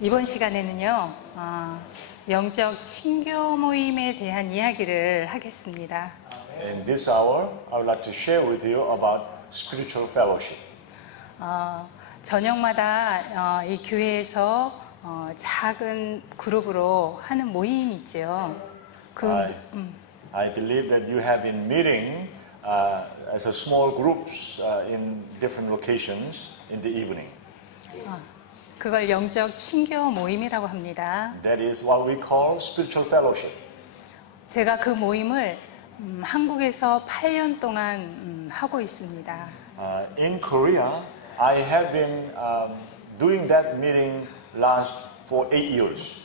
이번 시간에는요, 영적 친교 모임에 대한 이야기를 하겠습니다. In this hour, I would like to share with you about spiritual fellowship. 저녁마다 이 교회에서 작은 그룹으로 하는 모임이 있죠. I believe that you have been meeting as a small groups in different locations in the evening. 그걸 영적 친교 모임이라고 합니다. That is what we call spiritual fellowship. 제가 그 모임을 한국에서 8년 동안 하고 있습니다. In Korea, I have been doing that meeting last for 8 years.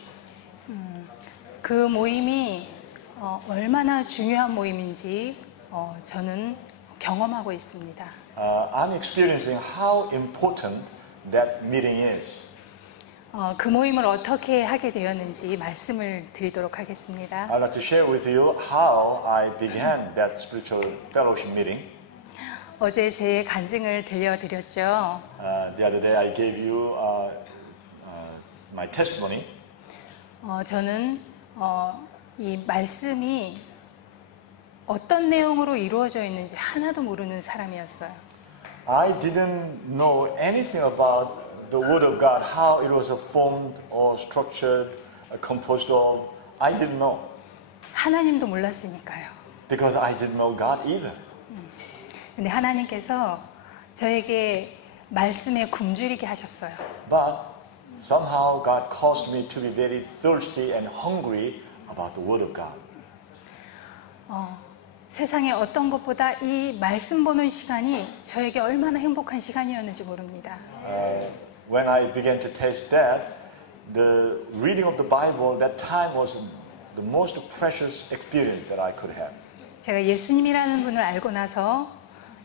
그 모임이 얼마나 중요한 모임인지 저는 경험하고 있습니다. I'm experiencing how important that meeting is. 그 모임을 어떻게 하게 되었는지 말씀을 드리도록 하겠습니다. I'd like to share with you how I began that spiritual fellowship meeting. 어제 제 간증을 들려드렸죠. The other day I gave you my testimony. 저는 이 말씀이 어떤 내용으로 이루어져 있는지 하나도 모르는 사람이었어요. I didn't know anything about the Word of God, how it was formed or structured, composed of. I didn't know. 하나님도 몰랐으니까요. Because I didn't know God either. 근데 하나님께서 저에게 말씀에 굶주리게 하셨어요. But somehow God caused me to be very thirsty and hungry about the Word of God. 세상에 어떤 것보다 이 말씀 보는 시간이 저에게 얼마나 행복한 시간이었는지 모릅니다. When I began to taste that, the reading of the Bible, that time was the most precious experience that I could have. 제가 예수님이라는 분을 알고 나서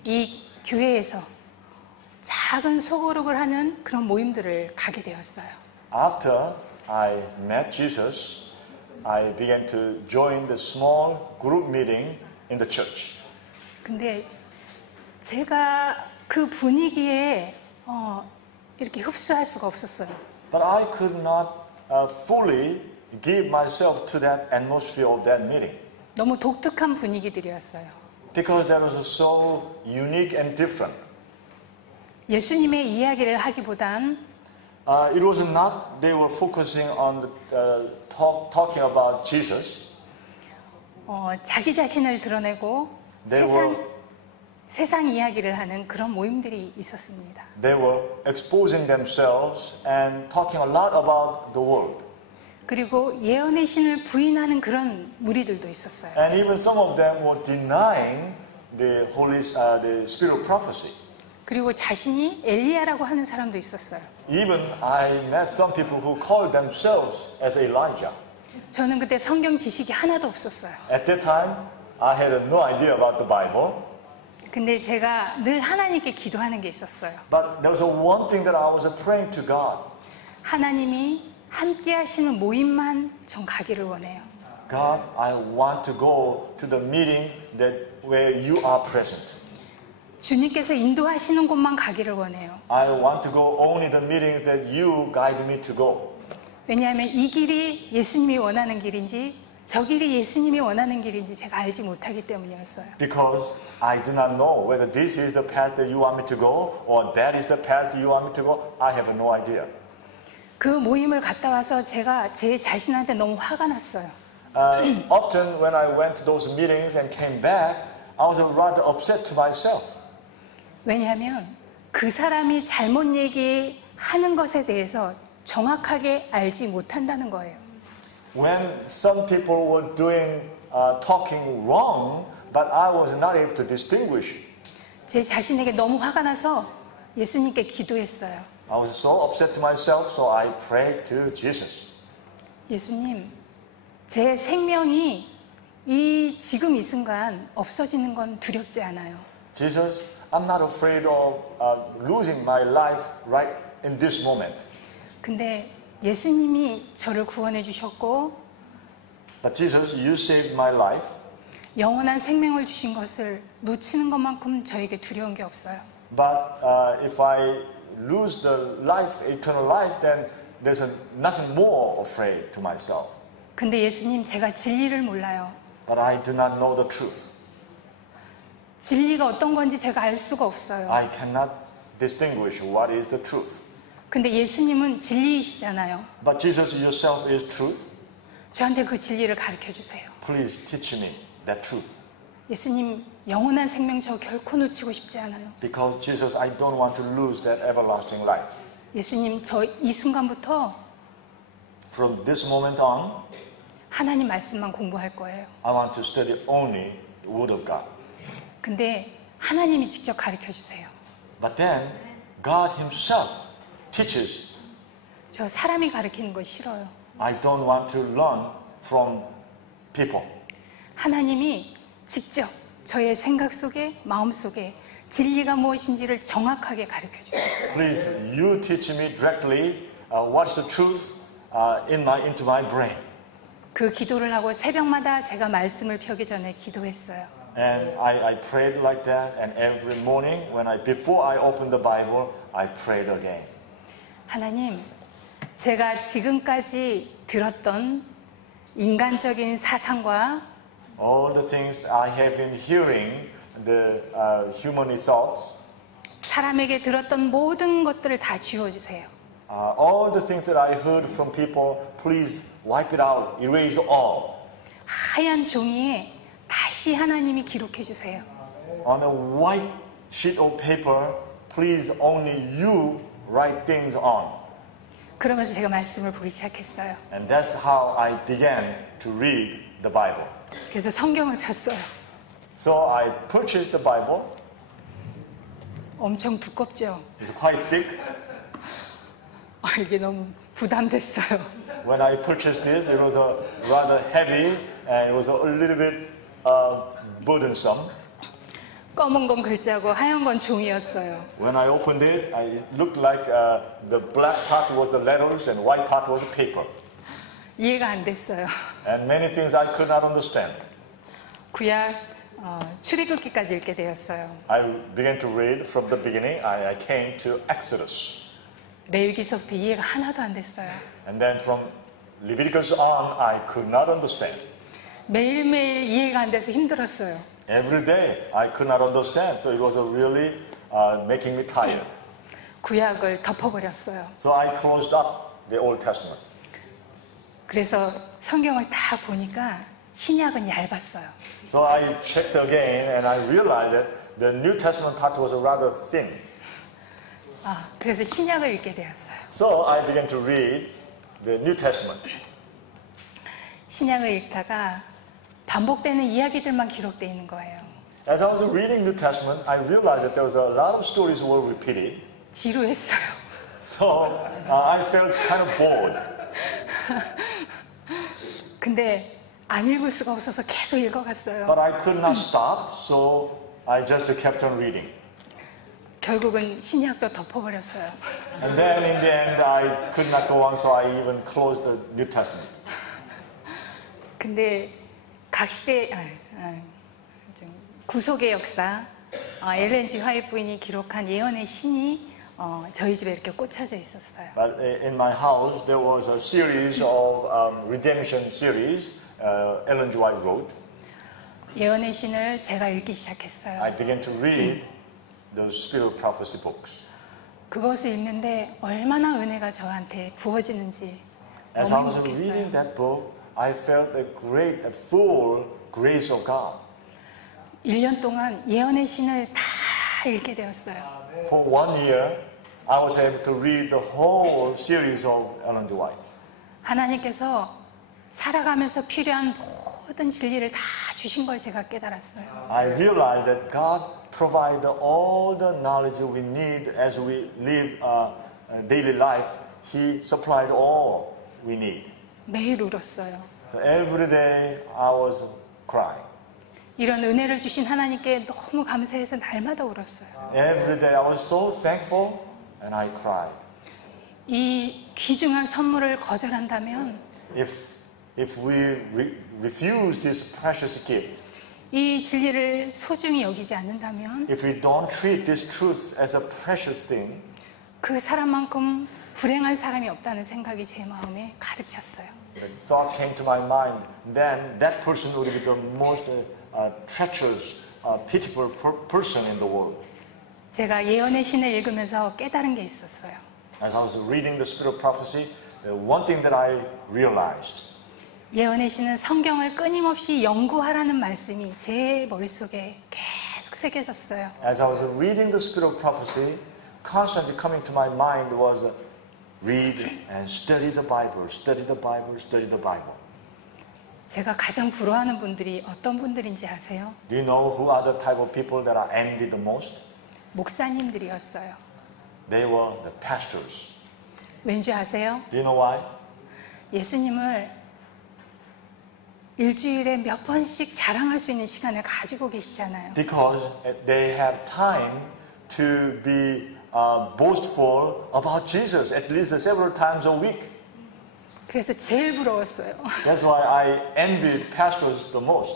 이 교회에서 작은 소그룹을 하는 그런 모임들을 가게 되었어요. After I met Jesus, I began to join the small group meeting in the church. 근데 제가 그 분위기에 이렇게 흡수할 수가 없었어요. But I could not fully give myself to that atmosphere of that meeting. 너무 독특한 분위기들이었어요. Because that was so unique and different. 예수님의 이야기를 하기보단 It was not they were focusing on talking about Jesus. 자기 자신을 드러내고 세상 이야기를 하는 그런 모임들이 있었습니다. They were exposing themselves and talking a lot about the world. 그리고 예언의 신을 부인하는 그런 무리들도 있었어요. And even some of them were denying the the spirit of prophecy. 그리고 자신이 엘리야라고 하는 사람도 있었어요. Even I met some people who called themselves as Elijah. 저는 그때 성경 지식이 하나도 없었어요. At that time, I had no idea about the Bible. 근데 제가 늘 하나님께 기도하는 게 있었어요. But there was one thing that I was praying to God. 하나님이 함께 하시는 모임만 전 가기를 원해요. God, I want to go to the meeting where you are present. 주님께서 인도하시는 곳만 가기를 원해요. I want to go only the meeting that you guide me to go. 왜냐하면 이 길이 예수님이 원하는 길인지 저 길이 예수님이 원하는 길인지 제가 알지 못하기 때문이었어요. Because I do not know whether this is the path that you want me to go or that is the path you want me to go. I have no idea. 그 모임을 갔다 와서 제가 제 자신한테 너무 화가 났어요. Often when I went to those meetings and came back, I was rather upset to myself. 왜냐하면 그 사람이 잘못 얘기하는 것에 대해서 정확하게 알지 못한다는 거예요. When some people were talking wrong, but I was not able to distinguish. 제 자신에게 너무 화가 나서 예수님께 기도했어요. I was so upset to myself, so I prayed to Jesus. 예수님, 제 생명이 지금 이 순간 없어지는 건 두렵지 않아요. Jesus, I'm not afraid of losing my life right in this moment. 근데 예수님이 저를 구원해 주셨고 But Jesus, you saved my life. 영원한 생명을 주신 것을 놓치는 것만큼 저에게 두려운 게 없어요. But if I lose the life, eternal life, then there's nothing more afraid to myself. 근데 예수님, 제가 진리를 몰라요. But I do not know the truth. 진리가 어떤 건지 제가 알 수가 없어요. I cannot distinguish what is the truth. 근데 예수님은 진리이시잖아요. But Jesus yourself is truth. 저한테 그 진리를 가르쳐 주세요. Please teach me that truth. 예수님, 영원한 생명 저 결코 놓치고 싶지 않아요. Because Jesus, I don't want to lose that everlasting life. 예수님, 저 이 순간부터 From this moment on, 하나님 말씀만 공부할 거예요. I want to study only the Word of God. 근데 하나님이 직접 가르쳐 주세요. But then, God Himself teaches. 저 사람이 가르치는 거 싫어요. I don't want to learn from people. 하나님이 직접 저의 생각 속에, 마음 속에 진리가 무엇인지를 정확하게 가르쳐 주세요. Please, you teach me directly what's the truth into my brain. 그 기도를 하고 새벽마다 제가 말씀을 펴기 전에 기도했어요. And I prayed like that, and every morning before I opened the Bible, I prayed again. 하나님, 제가 지금까지 들었던 인간적인 사상과 All the things I have been hearing, the human thoughts, 사람에게 들었던 모든 것들을 다 지워주세요. all the things that I heard from people, please wipe it out, erase all. 하얀 종이에 다시 하나님이 기록해 주세요. On a white sheet of paper, please only you write things on. 그러면서 제가 말씀을 보기 시작했어요. And that's how I began to read the Bible. 그래서 성경을 폈어요. So I purchased the Bible. 엄청 두껍죠? It's quite thick. 이게 너무 부담됐어요. When I purchased this, it was rather heavy and it was a little bit burdensome. 검은 건 글자고 하얀 건 종이였어요. When I opened it, it looked like the black part was the letters and white part was the paper. 이해가 안 됐어요. And many things I could not understand. 구약 출애굽기까지 읽게 되었어요. I began to read from the beginning. I came to Exodus. 레위기서부터 이해가 하나도 안 됐어요. And then from Leviticus on, I could not understand. 매일매일 이해가 안 돼서 힘들었어요. Every day, I could not understand. So it was really making me tired. 구약을 덮어버렸어요. So I closed up the Old Testament. 그래서 성경을 다 보니까 신약은 얇았어요. So I checked again and I realized that the New Testament part was rather thin. 그래서 신약을 읽게 되었어요. So I began to read the New Testament. 신약을 읽다가 반복되는 이야기들만 기록되어 있는 거예요. As I was reading New Testament, I realized that there was a lot of stories were repeated. 지루했어요. So I felt kind of bored. 근데 안 읽을 수가 없어서 계속 읽어갔어요. But I could not stop, so I just kept on reading. 결국은 신약도 덮어버렸어요. And then in the end, I could not go on, so I even closed the New Testament. 근데 각 시대 구속의 역사 엘렌 G 화이트 부인이 기록한 예언의 신이 저희 집에 이렇게 꽂혀져 있었어요. But in my house, there was a series of redemption series. Ellen G. White wrote. 예언의 신을 제가 읽기 시작했어요. I began to read those spirit prophecy books. 그것을 읽는데 얼마나 은혜가 저한테 부어지는지 As I 너무 was reading 행복했어요. that book, I felt a full grace of God. 1년 동안 예언의 신을 다 읽게 되었어요. For 1 year, I was able to read the whole series of Ellen G. White. 하나님께서 살아가면서 필요한 모든 진리를 다 주신 걸 제가 깨달았어요. I realized that God provides all the knowledge we need as we live daily life. He supplied all we need. 매일 울었어요. So every day I was crying. 이런 은혜를 주신 하나님께 너무 감사해서 날마다 울었어요. Every day I was so thankful and I cried. 이 귀중한 선물을 거절한다면 If we refuse this precious gift, 이 진리를 소중히 여기지 않는다면 if we don't treat this truth as a precious thing, 그 사람만큼 불행한 사람이 없다는 생각이 제 마음에 가득 찼어요. The thought came to my mind, then that person would be the most treacherous, pitiful person in the world. 제가 예언의 신을 읽으면서 깨달은 게 있었어요. As I was reading the Spirit of Prophecy, one thing that I realized, 예언의 신은 성경을 끊임없이 연구하라는 말씀이 제 머릿속에 계속 새겨졌어요. as I was reading the Spirit of Prophecy, constantly coming to my mind was read and study the Bible, study the Bible, study the Bible. 제가 가장 부러워하는 분들이 어떤 분들인지 아세요? Do you know who are the type of people that I envy the most? 목사님들이었어요. They were the pastors. 왠지 아세요? Do you know why? 예수님을 일주일에 몇 번씩 자랑할 수 있는 시간을 가지고 계시잖아요. Because they have time to be boastful about Jesus at least several times a week. 그래서 제일 부러웠어요. That's why I envied pastors the most.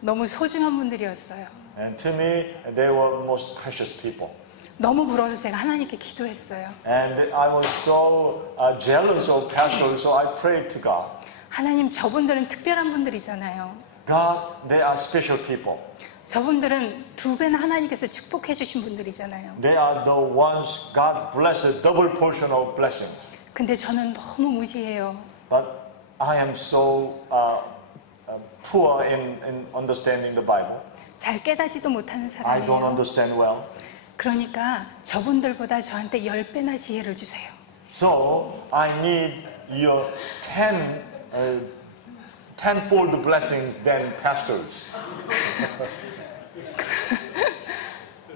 너무 소중한 분들이었어요. And to me, they were most precious people. 너무 부러워서 제가 하나님께 기도했어요. And I was so jealous of pastors, so I prayed to God. 하나님, 저분들은 특별한 분들이잖아요. God, they are special people. 저분들은 두 배나 하나님께서 축복해 주신 분들이잖아요. They are the ones God blessed, double portion of blessings. 근데 저는 너무 무지해요. But I am so poor in understanding the Bible. 잘 깨닫지도 못하는 I don't 사람이에요. understand well. 그러니까 저분들보다 저한테 10배나 지혜를 주세요. So I need your tenfold blessings than pastors.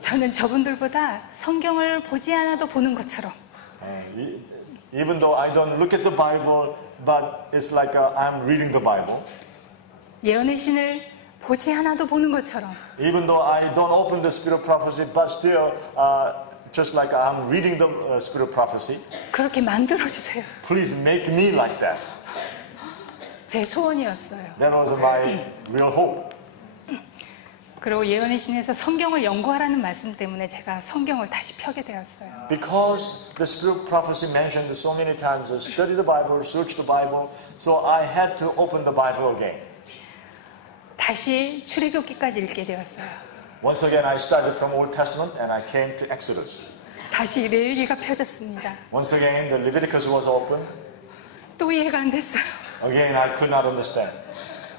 저는 저분들보다 성경을 보지 않아도 보는 것처럼 Even though I don't look at the Bible, but it's like I'm reading the Bible. 예언의 신을 보지 않아도 보는 것처럼 Even though I don't open the Spirit of Prophecy, but still, just like I'm reading the Spirit of Prophecy, 그렇게 만들어주세요. please make me like that. 제 소원이었어요. That was my real hope. 그리고 예언의 신에서 성경을 연구하라는 말씀 때문에 제가 성경을 다시 펴게 되었어요. Because the Spirit of Prophecy mentioned so many times, study the Bible, search the Bible, so I had to open the Bible again. 다시 출애굽기까지 읽게 되었어요. Once again, I started from Old Testament and I came to Exodus. 다시 레위기가 펴졌습니다. Once again, the Leviticus was opened. 또 이해가 안 됐어요. Again, I could not understand.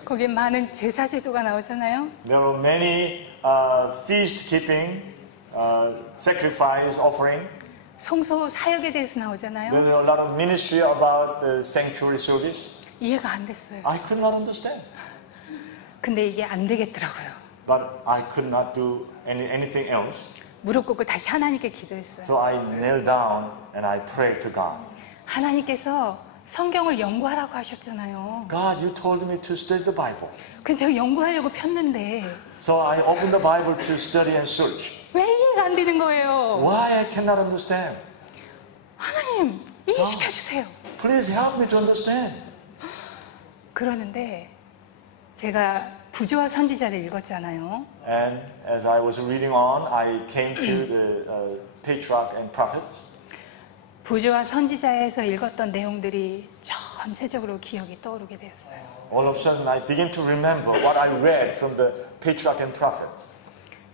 거기에 많은 제사 제도가 나오잖아요. There were many feast keeping, sacrifice offering. 성소 사역에 대해서 나오잖아요. There were a lot of ministry about the sanctuary service. 이해가 안 됐어요. I could not understand. 근데 이게 안 되겠더라고요. But I could not do anything else. 무릎 꿇고 다시 하나님께 기도했어요. So I knelt down and I prayed to God. 하나님께서 성경을 연구하라고 하셨잖아요. God, you told me to study the Bible. 근데 제가 연구하려고 폈는데 So I opened the Bible to study and search. 왜 이해가 안 되는 거예요? Why I cannot understand? 하나님, 이해시켜 주세요. Please help me to understand. 그러는데 제가 부조와 선지자를 읽었잖아요. And as I was reading on, I came to the patriarch and prophets. 부조와 선지자에서 읽었던 내용들이 전체적으로 기억이 떠오르게 되었어요. All of a sudden, I began to remember what I read from the patriarch and prophets.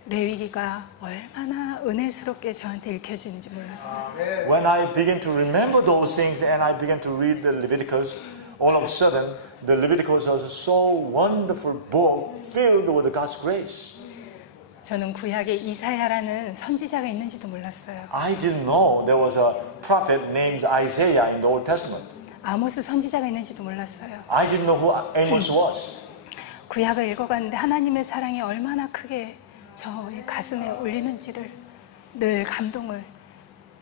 레위기가 얼마나 은혜스럽게 저한테 읽혀지는지 몰랐어요. When I began to remember those things and I began to read the Leviticus, all of a sudden, the Leviticus was so wonderful book filled with God's grace. 저는 구약에 이사야라는 선지자가 있는지도 몰랐어요. I didn't know there was a prophet named Isaiah in the Old Testament. 아모스 선지자가 있는지도 몰랐어요. I didn't know who Amos was. 구약을 읽어갔는데 하나님의 사랑이 얼마나 크게 저의 가슴에 울리는지를 늘 감동을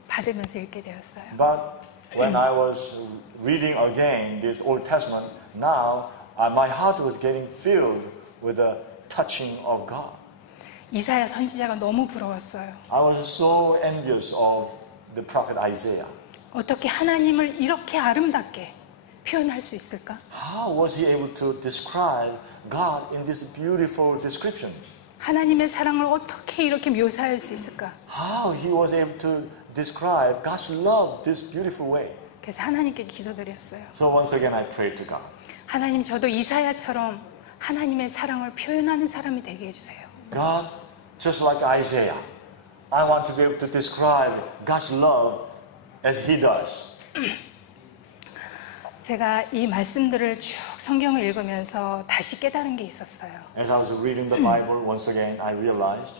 받으면서 읽게 되었어요. But when I was reading again this Old Testament, now my heart was getting filled with the touching of God. 이사야 선지자가 너무 부러웠어요. I was so envious of the prophet Isaiah. 어떻게 하나님을 이렇게 아름답게 표현할 수 있을까? How was he able to describe God in these beautiful descriptions? 하나님의 사랑을 어떻게 이렇게 묘사할 수 있을까? How he was able to describe God's love this beautiful way. 그래서 하나님께 기도드렸어요. So once again I prayed to God. 하나님, 저도 이사야처럼 하나님의 사랑을 표현하는 사람이 되게 해주세요. God, just like Isaiah, I want to be able to describe God's love as He does. 제가 이 말씀들을 쭉 성경을 읽으면서 다시 깨달은 게 있었어요. As I was reading the Bible, once again I realized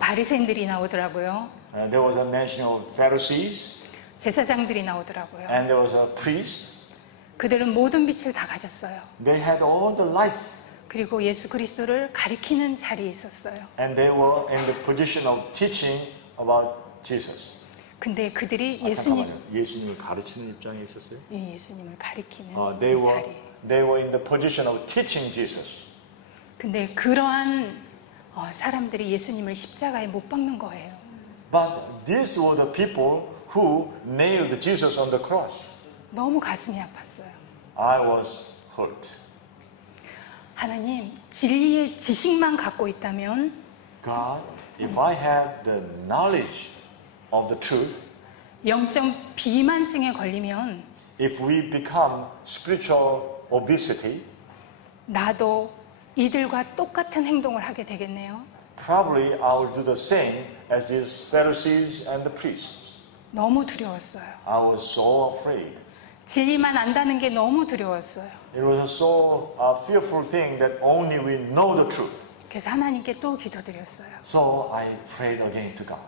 바리새인들이 나오더라고요. there was a mention of Pharisees 제사장들이 나오더라고요. and there was a priest. 그들은 모든 빛을 다 가졌어요. They had all the lights 그리고 예수 그리스도를 가리키는 자리에 있었어요. and they were in the position of teaching about Jesus. 근데 그들이 잠깐만요. 예수님을 가르치는 입장에 있었어요? 예수님을 가리키는 They 자리. were in the position of teaching Jesus. 근데 그러한 사람들이 예수님을 십자가에 못 박는 거예요. But these were the people who nailed Jesus on the cross. 너무 가슴이 아팠어요. I was hurt. 하나님, 진리의 지식만 갖고 있다면 God, if I have the knowledge of the truth, 영적 비만증에 걸리면 if we become spiritual obesity, 나도 이들과 똑같은 행동을 하게 되겠네요. probably I will do the same as these Pharisees and the priests. 너무 두려웠어요. I was so afraid. 진리만 안다는 게 너무 두려웠어요. It was a so fearful thing that only we know the truth. 그래서 하나님께 또 기도드렸어요. So I prayed again to God.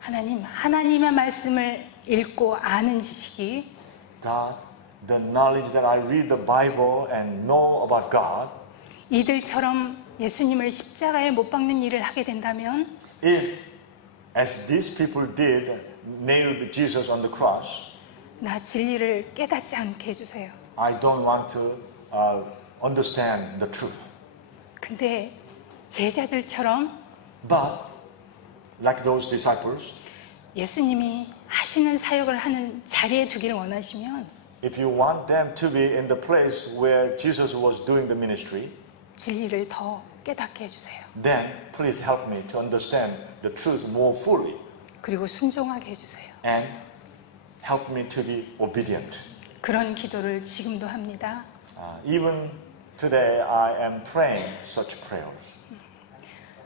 하나님, 하나님의 말씀을 읽고 아는 지식이 God, the knowledge that I read the Bible and know about God, 이들처럼 예수님을 십자가에 못 박는 일을 하게 된다면 if, as these people did, nailed Jesus on the cross, 나 진리를 깨닫지 않게 해주세요. I don't want to understand the truth. 근데 제자들처럼 But, like those disciples, 예수님이 하시는 사역을 하는 자리에 두기를 원하시면 if you want them to be in the place where Jesus was doing the ministry, 진리를 더 깨닫게 해주세요. then please help me to understand the truth more fully 그리고 순종하게 해주세요. and help me to be obedient. 그런 기도를 지금도 합니다. Even today, I am praying such prayers.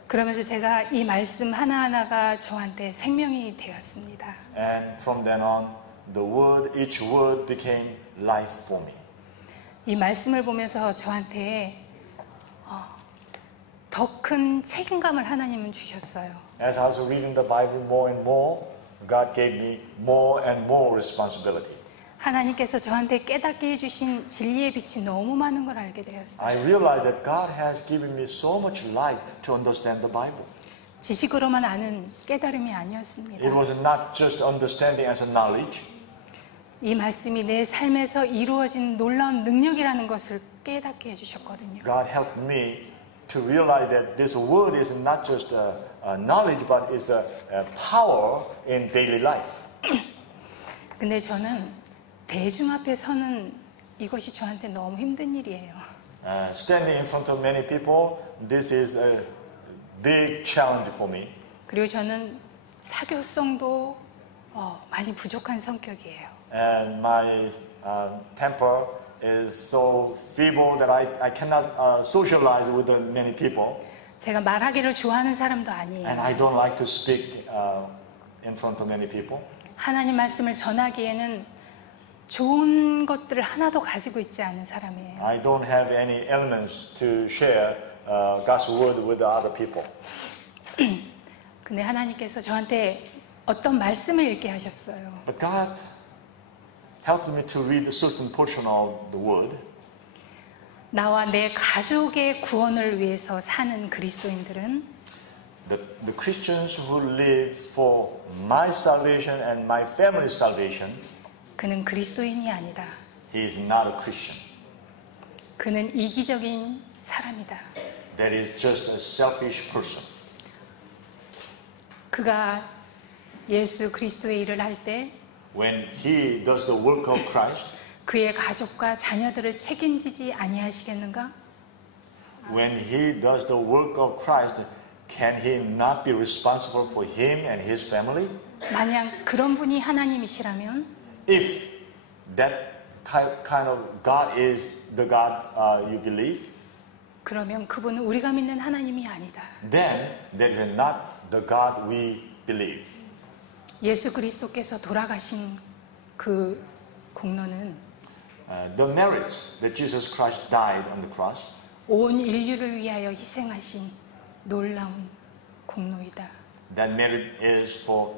그러면서 제가 이 말씀 하나하나가 저한테 생명이 되었습니다. And from then on, the word, each word became life for me. 이 말씀을 보면서 저한테 더 큰 책임감을 하나님은 주셨어요. As I was reading the Bible more and more, God gave me more and more responsibility. 하나님께서 저한테 깨닫게 해주신 진리의 빛이 너무 많은 걸 알게 되었어요. I realized that God has given me so much light to understand the Bible. 지식으로만 아는 깨달음이 아니었습니다. It was not just understanding as a knowledge. 이 말씀이 내 삶에서 이루어진 놀라운 능력이라는 것을 깨닫게 해주셨거든요. God helped me to realize that this word is not just a knowledge, but is a power in daily life. 근데 저는 대중 앞에 서는 이것이 저한테 너무 힘든 일이에요. Standing in front of many people, this is a big challenge for me. 그리고 저는 사교성도 많이 부족한 성격이에요. And my temper is so feeble that I cannot socialize with many people. 제가 말하기를 좋아하는 사람도 아니에요. And I don't like to speak in front of many people. 하나님 말씀을 전하기에는 좋은 것들을 하나도 가지고 있지 않은 사람이에요. I don't have any elements to share God's word with other people. 근데 하나님께서 저한테 어떤 말씀을 읽게 하셨어요. But God helped me to read a certain portion of the word. 나와 내 가족의 구원을 위해서 사는 그리스도인들은 The Christians who live for my salvation and my family's salvation, 그는 그리스도인이 아니다. he is not a Christian. 그는 이기적인 사람이다. That is just a selfish person. 그가 예수 그리스도의 일을 할 때 When he does the work of Christ, 그의 가족과 자녀들을 책임지지 아니하시겠는가? when he does the work of Christ, can he not be responsible for him and his family? 만약 그런 분이 하나님이시라면 if that kind of God is the God you believe, 그러면 그분은 우리가 믿는 하나님이 아니다. then that is not the God we believe. 예수 그리스도께서 돌아가신 그 공로는 The merit that Jesus Christ died on the cross, 온 인류를 위하여 희생하신 놀라운 공로이다. that merit is for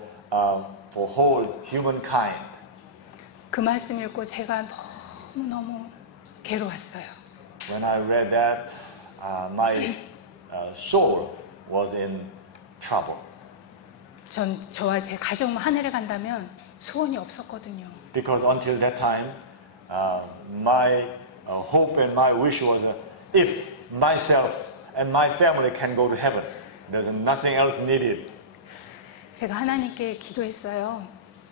whole humankind. 그 말씀 읽고 제가 너무너무 괴로웠어요. When I read that, my soul was in trouble. 저와 제 가족만 하늘에 간다면 소원이 없었거든요. Because until that time, my hope and my wish was if myself and my family can go to heaven, there's nothing else needed. 제가 하나님께 기도했어요.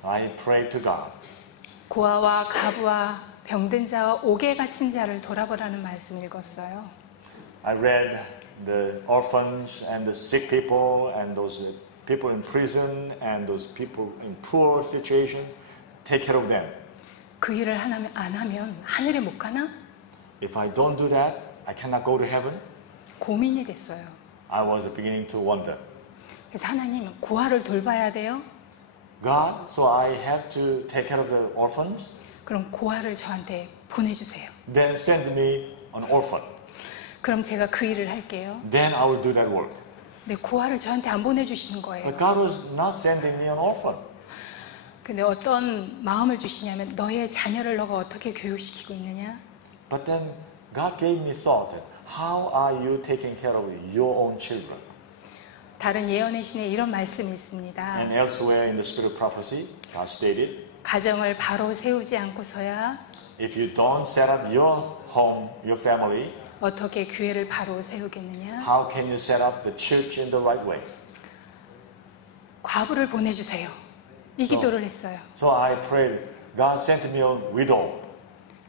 I prayed to God. 고아와 가부와 병든 자와 옥에 갇힌 자를 돌아보라는 말씀을 읽었어요. I read the orphans and the sick people and those people in prison and those people in poor situation. Take care of them. 그 일을 안 하면 하늘에 못 가나? If I don't do that, I cannot go to heaven. 고민이 됐어요. I was beginning to wonder. 그래서 하나님, 고아를 돌봐야 돼요? God, so I have to take care of the orphans? 그럼 고아를 저한테 보내주세요. Then send me an orphan. 그럼 제가 그 일을 할게요. Then I will do that work. 근데 고아를 저한테 안 보내주시는 거예요. But God was not sending me an orphan. 근데 어떤 마음을 주시냐면 너의 자녀를 너가 어떻게 교육시키고 있느냐? But then God gave me thought. How are you taking care of your own children? 다른 예언의 신에 이런 말씀이 있습니다. And elsewhere in the spirit of prophecy, God stated, 가정을 바로 세우지 않고서야 if you don't set up your home, your family, 어떻게 교회를 바로 세우겠느냐? how can you set up the church in the right way? 과부를 보내주세요. 이 기도를 했어요. So I prayed, God sent me a widow.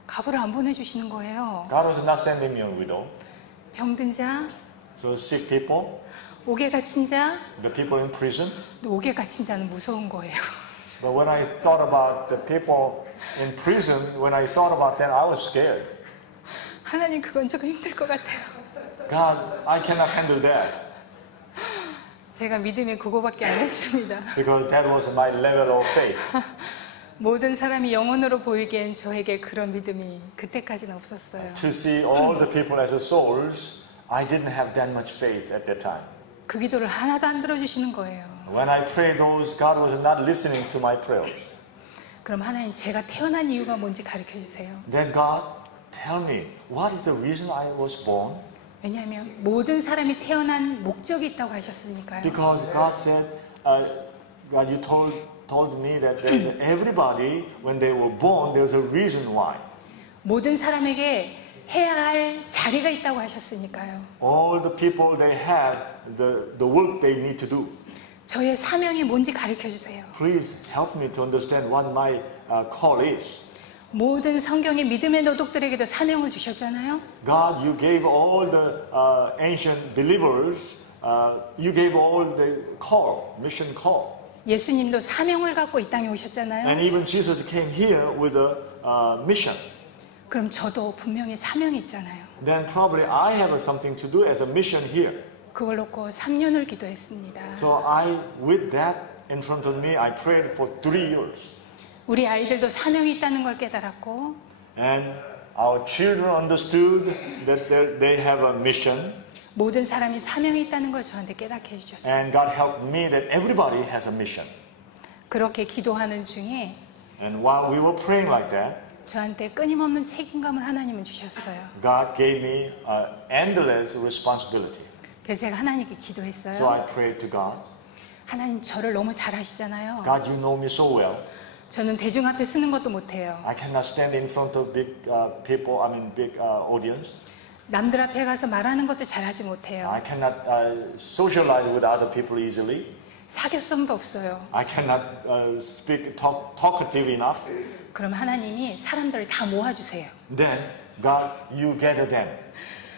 과부를 안 보내주시는 거예요. God was not sending me a widow. 병든 자, So sick people, 옥에 갇힌 자, the people in prison. 옥에 갇힌 자는 무서운 거예요. But when I thought about the people in prison, when I thought about that, I was scared. 하나님 그건 조금 힘들 것 같아요. God, I cannot handle that 제가 믿음이 그거밖에 안 했습니다. because that was my level of faith. 모든 사람이 영혼으로 보이기엔 저에게 그런 믿음이 그때까지는 없었어요. To see all the people as souls, I didn't have that much faith at that time. 그 기도를 하나도 안 들어주시는 거예요. When I prayed those, God was not listening to my prayers. 그럼 하나님 제가 태어난 이유가 뭔지 가르쳐 주세요. Then God, tell me, what is the reason I was born? 왜냐하면 모든 사람이 태어난 목적이 있다고 하셨으니까요. Because God said, God, you told me that there's everybody, when they were born, there's a reason why. 모든 사람에게 해야 할 자리가 있다고 하셨으니까요. All the people, they have the work they need to do. 저의 사명이 뭔지 가르쳐 주세요. Please help me to understand what my call is. 모든 성경의 믿음의 도둑들에게도 사명을 주셨잖아요. God, you gave all the ancient believers, you gave all the call, mission call. 예수님도 사명을 갖고 이 땅에 오셨잖아요. And even Jesus came here with a mission. 그럼 저도 분명히 사명이 있잖아요. Then probably I have something to do as a mission here. 그걸 놓고 3년을 기도했습니다. So with that in front of me, I prayed for 3 years. 우리 아이들도 사명이 있다는 걸 깨달았고 And our children understood that they have a mission. 모든 사람이 사명이 있다는 걸 저한테 깨닫게 해주셨어요. And God helped me that everybody has a mission. 그렇게 기도하는 중에 And while we were praying like that, 저한테 끊임없는 책임감을 하나님은 주셨어요. God gave me endless responsibility. 그래서 제가 하나님께 So 기도했어요. I prayed to God. 하나님 저를 너무 잘 아시잖아요. God, you know me so well. 저는 대중 앞에 쓰는 것도 못해요. I cannot stand in front of big people, big audience. 남들 앞에 가서 말하는 것도 잘하지 못해요. I cannot socialize with other people easily. 사교성도 없어요. I cannot speak talkative enough. 그럼 하나님이 사람들을 다 모아주세요. Then God, you gather them.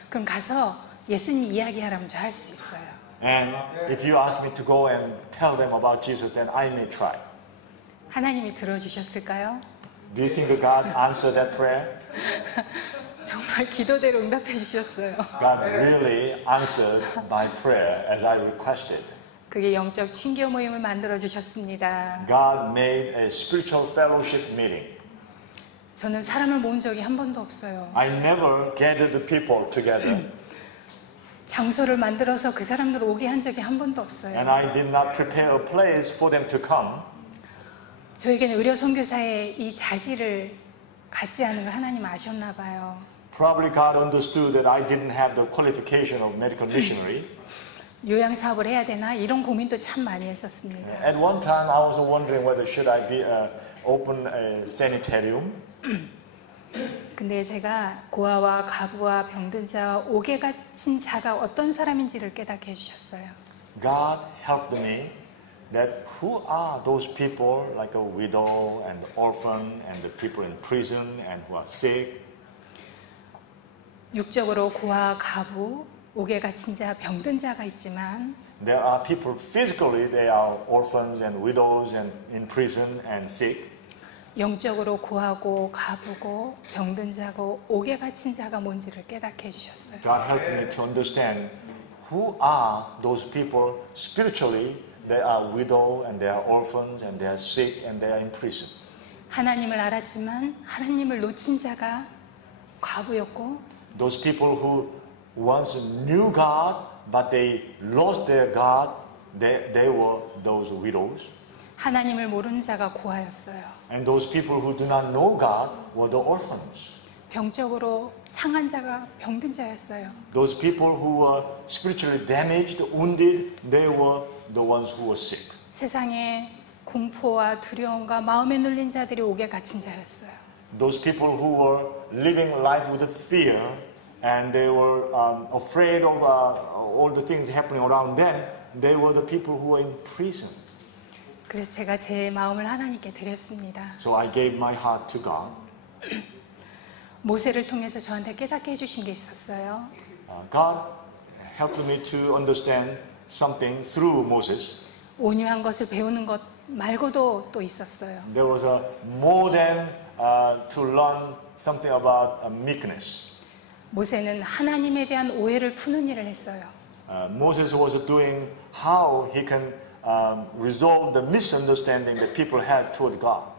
그럼 가서 예수님 이야기하라면 저 할 수 있어요. And if you ask me to go and tell them about Jesus, then I may try. 하나님이 들어주셨을까요? Do you think that God answered that prayer? 정말 기도대로 응답해 주셨어요. God really answered my prayer as I requested. 그게 영적 친교 모임을 만들어 주셨습니다. God made a spiritual fellowship meeting. 저는 사람을 모은 적이 한 번도 없어요. I never gathered the people together. 장소를 만들어서 그 사람들 오게 한 적이 한 번도 없어요. And I did not prepare a place for them to come. 저에게는 의료 선교사의 이 자질을 갖지 않은 걸 하나님 아셨나 봐요. Probably God understood that I didn't have the qualification of medical missionary. 요양 사업을 해야 되나 이런 고민도 참 많이 했었습니다. At one time, I was wondering whether should I be open a sanitarium. 근데 제가 고아와 가부와 병든 자와 옥에 갇힌 자가 어떤 사람인지를 깨닫게 해주셨어요. God helped me that who are those people like a widow and orphan and the people in prison and who are sick. 육적으로 고아, 가부, 옥에 갇힌 자, 병든 자가 있지만 There are people physically, they are orphans and widows and in prison and sick. 영적으로 고아고 가부고 병든 자고 옥에 갇힌 자가 뭔지를 깨닫게 해주셨어요. God helped me to understand who are those people spiritually. They are widow and they are orphans and they are sick and they are in prison. 하나님을 알았지만 하나님을 놓친 자가 과부였고 Those people who once knew God but they lost their God, they were those widows. 하나님을 모르는 자가 고아였어요. And those people who do not know God were the orphans. 병적으로 상한 자가 병든 자였어요. Those people who were spiritually damaged, wounded, they were the ones who were sick. 세상에 공포와 두려움과 마음에 눌린 자들이 옥에 갇힌 자였어요. Those people who were living life with fear and they were afraid of all the things happening around them, they were the people who were in prison. 그래서 제가 제 마음을 하나님께 드렸습니다. So I gave my heart to God. 모세를 통해서 저한테 깨닫게 해주신 게 있었어요. God helped me to understand something through Moses. 온유한 것을 배우는 것 말고도 또 있었어요. There was a more than to learn something about meekness. 모세는 하나님에 대한 오해를 푸는 일을 했어요. Moses was doing how he can resolve the misunderstanding that people had toward God.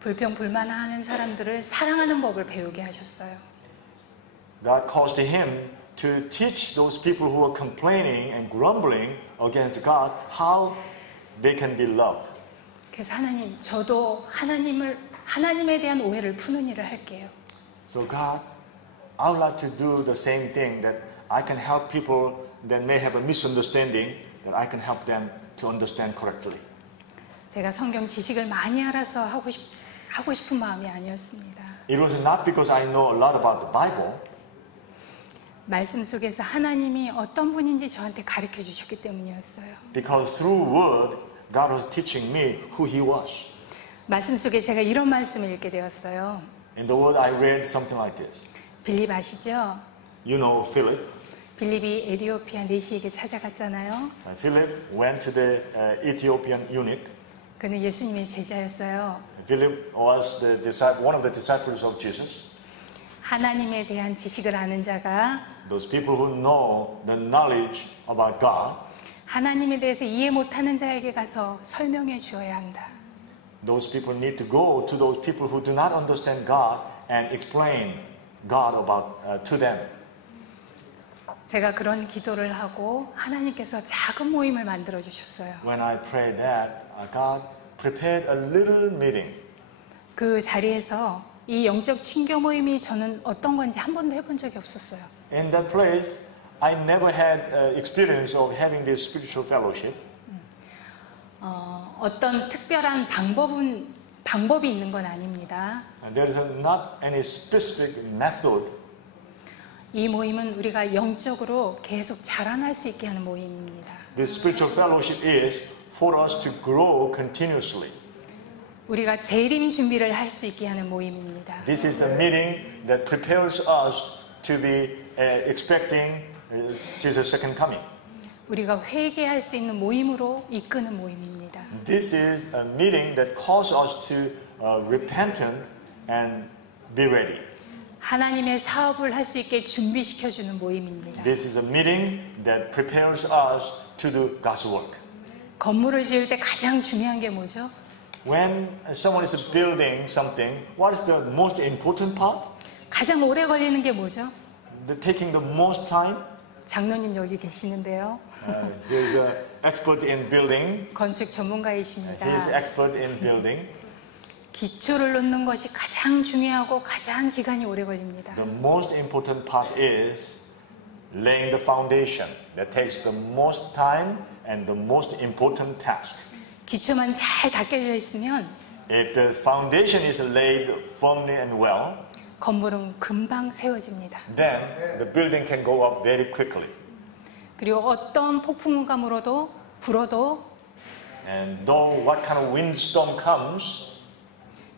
불평불만하는 사람들을 사랑하는 법을 배우게 하셨어요. God caused him to teach those people who were complaining and grumbling against God how they can be loved. 그래서 하나님, 저도 하나님에 대한 오해를 푸는 일을 할게요. So God, I would like to do the same thing that I can help people that may have a misunderstanding, that I can help them to understand correctly. 제가 성경 지식을 많이 알아서 하고 싶은 마음이 아니었습니다. It was not because I know a lot about the Bible. 말씀 속에서 하나님이 어떤 분인지 저한테 가르쳐 주셨기 때문이었어요. Because through word, God was teaching me who He was. 말씀 속에 제가 이런 말씀을 읽게 되었어요. In the word, I read something like this. 빌립 아시죠? You know Philip. 빌립이 에티오피아 내시에게 찾아갔잖아요. Philip went to the Ethiopian eunuch. 그는 예수님의 제자였어요. Philip was one of the disciples of Jesus. 하나님에 대한 지식을 아는 자가 Those people who know the knowledge about God. 하나님에 대해서 이해 못하는 자에게 가서 설명해 주어야 한다. Those people need to go to those people who do not understand God and explain God to them. 제가 그런 기도를 하고 하나님께서 작은 모임을 만들어 주셨어요. When I prayed that, God prepared a little meeting. 그 자리에서 이 영적 친교 모임이 저는 어떤 건지 한 번도 해본 적이 없었어요. In that place, I never had experience of having this spiritual fellowship. 어떤 특별한 방법이 있는 건 아닙니다. And there is not any specific method. 이 모임은 우리가 영적으로 계속 자라날 수 있게 하는 모임입니다. This spiritual fellowship is for us to grow continuously. 우리가 재림 준비를 할 수 있게 하는 모임입니다. This is the meeting that prepares us to be expecting Jesus' second coming. 우리가 회개할 수 있는 모임으로 이끄는 모임입니다. This is a meeting that calls us to repentant and be ready. 하나님의 사업을 할 수 있게 준비시켜주는 모임입니다. This is a meeting that prepares us to do God's work. 건물을 지을 때 가장 중요한 게 뭐죠? When someone is building something, what is the most important part? 가장 오래 걸리는 게 뭐죠? Taking the most time. 장로님 여기 계시는데요. He's an expert in building. 건축 전문가이십니다. He is expert in building. 기초를 놓는 것이 가장 중요하고 가장 기간이 오래 걸립니다. The most important part is laying the foundation. That takes the most time and the most important task. 기초만 잘 닦여져 있으면 If the foundation is laid firmly and well, 건물은 금방 세워집니다. then the building can go up very quickly. 그리고 어떤 폭풍우감으로도 불어도 And though what kind of windstorm comes,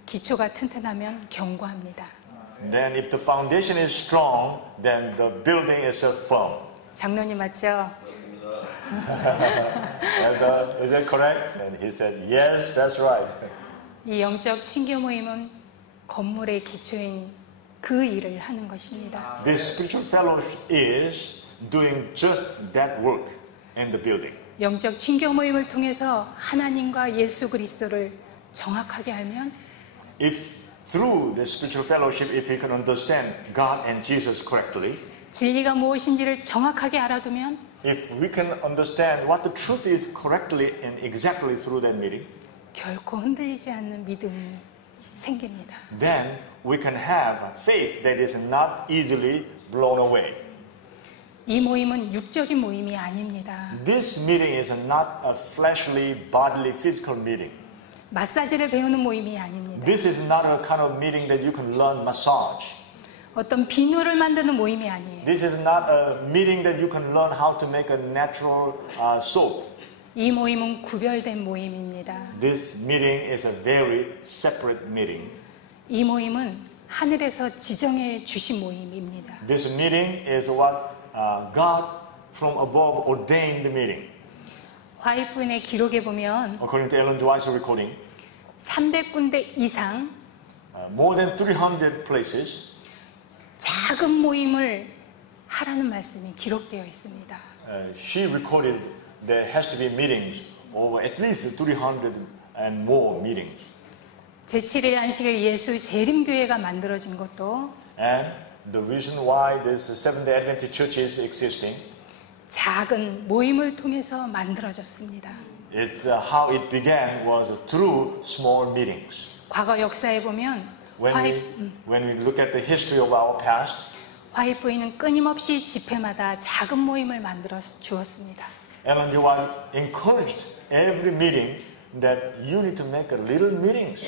기초가 튼튼하면 견고합니다. then if the foundation is strong, then the building is firm. 장로님 맞죠? And, is that correct? And he said, yes, that's right. 이 영적 친교 모임은 건물의 기초인 그 일을 하는 것입니다. This spiritual fellowship is doing just that work in the building. 영적 친교 모임을 통해서 하나님과 예수 그리스도를 정확하게 알면 If through the spiritual fellowship, if we can understand God and Jesus correctly, 진리가 무엇인지를 정확하게 알아두면 if we can understand what the truth is correctly and exactly through that meeting, 결코 흔들리지 않는 믿음이 생깁니다. then we can have faith that is not easily blown away. 이 모임은 육적인 모임이 아닙니다. This meeting is not a fleshly, bodily, physical meeting. 마사지를 배우는 모임이 아닙니다. This is not a kind of meeting that you can learn massage. 어떤 비누를 만드는 모임이 아니에요. This is not a meeting that you can learn how to make a natural soap. 이 모임은 구별된 모임입니다. This meeting is a very separate meeting. 이 모임은 하늘에서 지정해 주신 모임입니다. This meeting is what God from above ordained meeting. 화이트인의 기록에 보면 According to Ellen White's recording, 300군데 이상 more than 300 places, 작은 모임을 하라는 말씀이 기록되어 있습니다. she recorded there has to be meetings over at least 300 and more meetings. 제7일 안식일 예수 재림교회가 만들어진 것도 And the reason why this Seventh-day Adventist Church is existing, 작은 모임을 통해서 만들어졌습니다. it's how it began was through small meetings. 과거 역사에 보면 When we look at the history of our past, 화이트인은 끊임없이 집회마다 작은 모임을 만들어 주었습니다. Ellen G. White encouraged every meeting that you need to make a little meetings.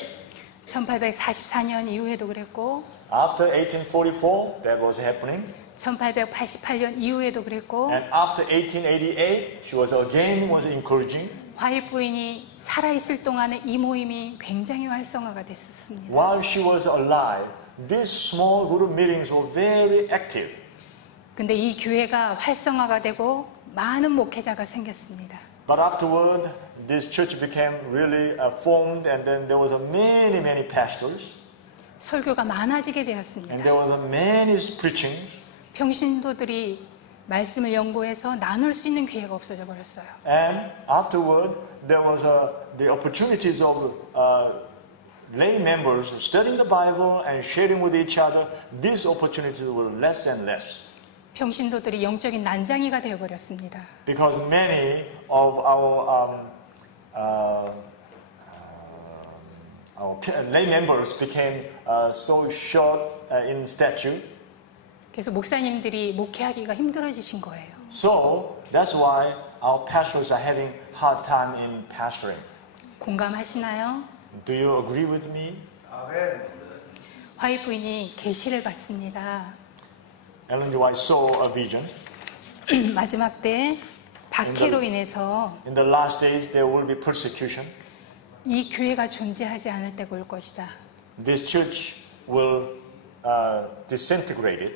1844년 이후에도 그랬고 After 1844, that was happening. 1888년 이후에도 그랬고 And after 1888, she was again encouraging. 화이트 부인이 살아있을 동안에 이 모임이 굉장히 활성화가 됐었습니다. While she was alive, these small group meetings were very active. 근데 이 교회가 활성화가 되고 많은 목회자가 생겼습니다. But afterward, this church became really formed, and then there was many pastors, 설교가 많아지게 and 되었습니다. there was many preachings. 평신도들이 말씀을 연구해서 나눌 수 있는 기회가 없어져 버렸어요. And afterward, there was the opportunities of lay members studying the Bible and sharing with each other. These opportunities were less and less. 평신도들이 영적인 난장이가 되어 버렸습니다. Because many of our lay members became so short in stature. 그래서 목사님들이 목회하기가 힘들어지신 거예요. So that's why our pastors are having hard time in pastoring. 공감하시나요? Do you agree with me? 화이트 부인이 계시를 받습니다. Ellen G. White saw a vision. 마지막 때 박해로 인해서 In the last days, there will be persecution. 이 교회가 존재하지 않을 때가 올 것이다. This church will disintegrate it.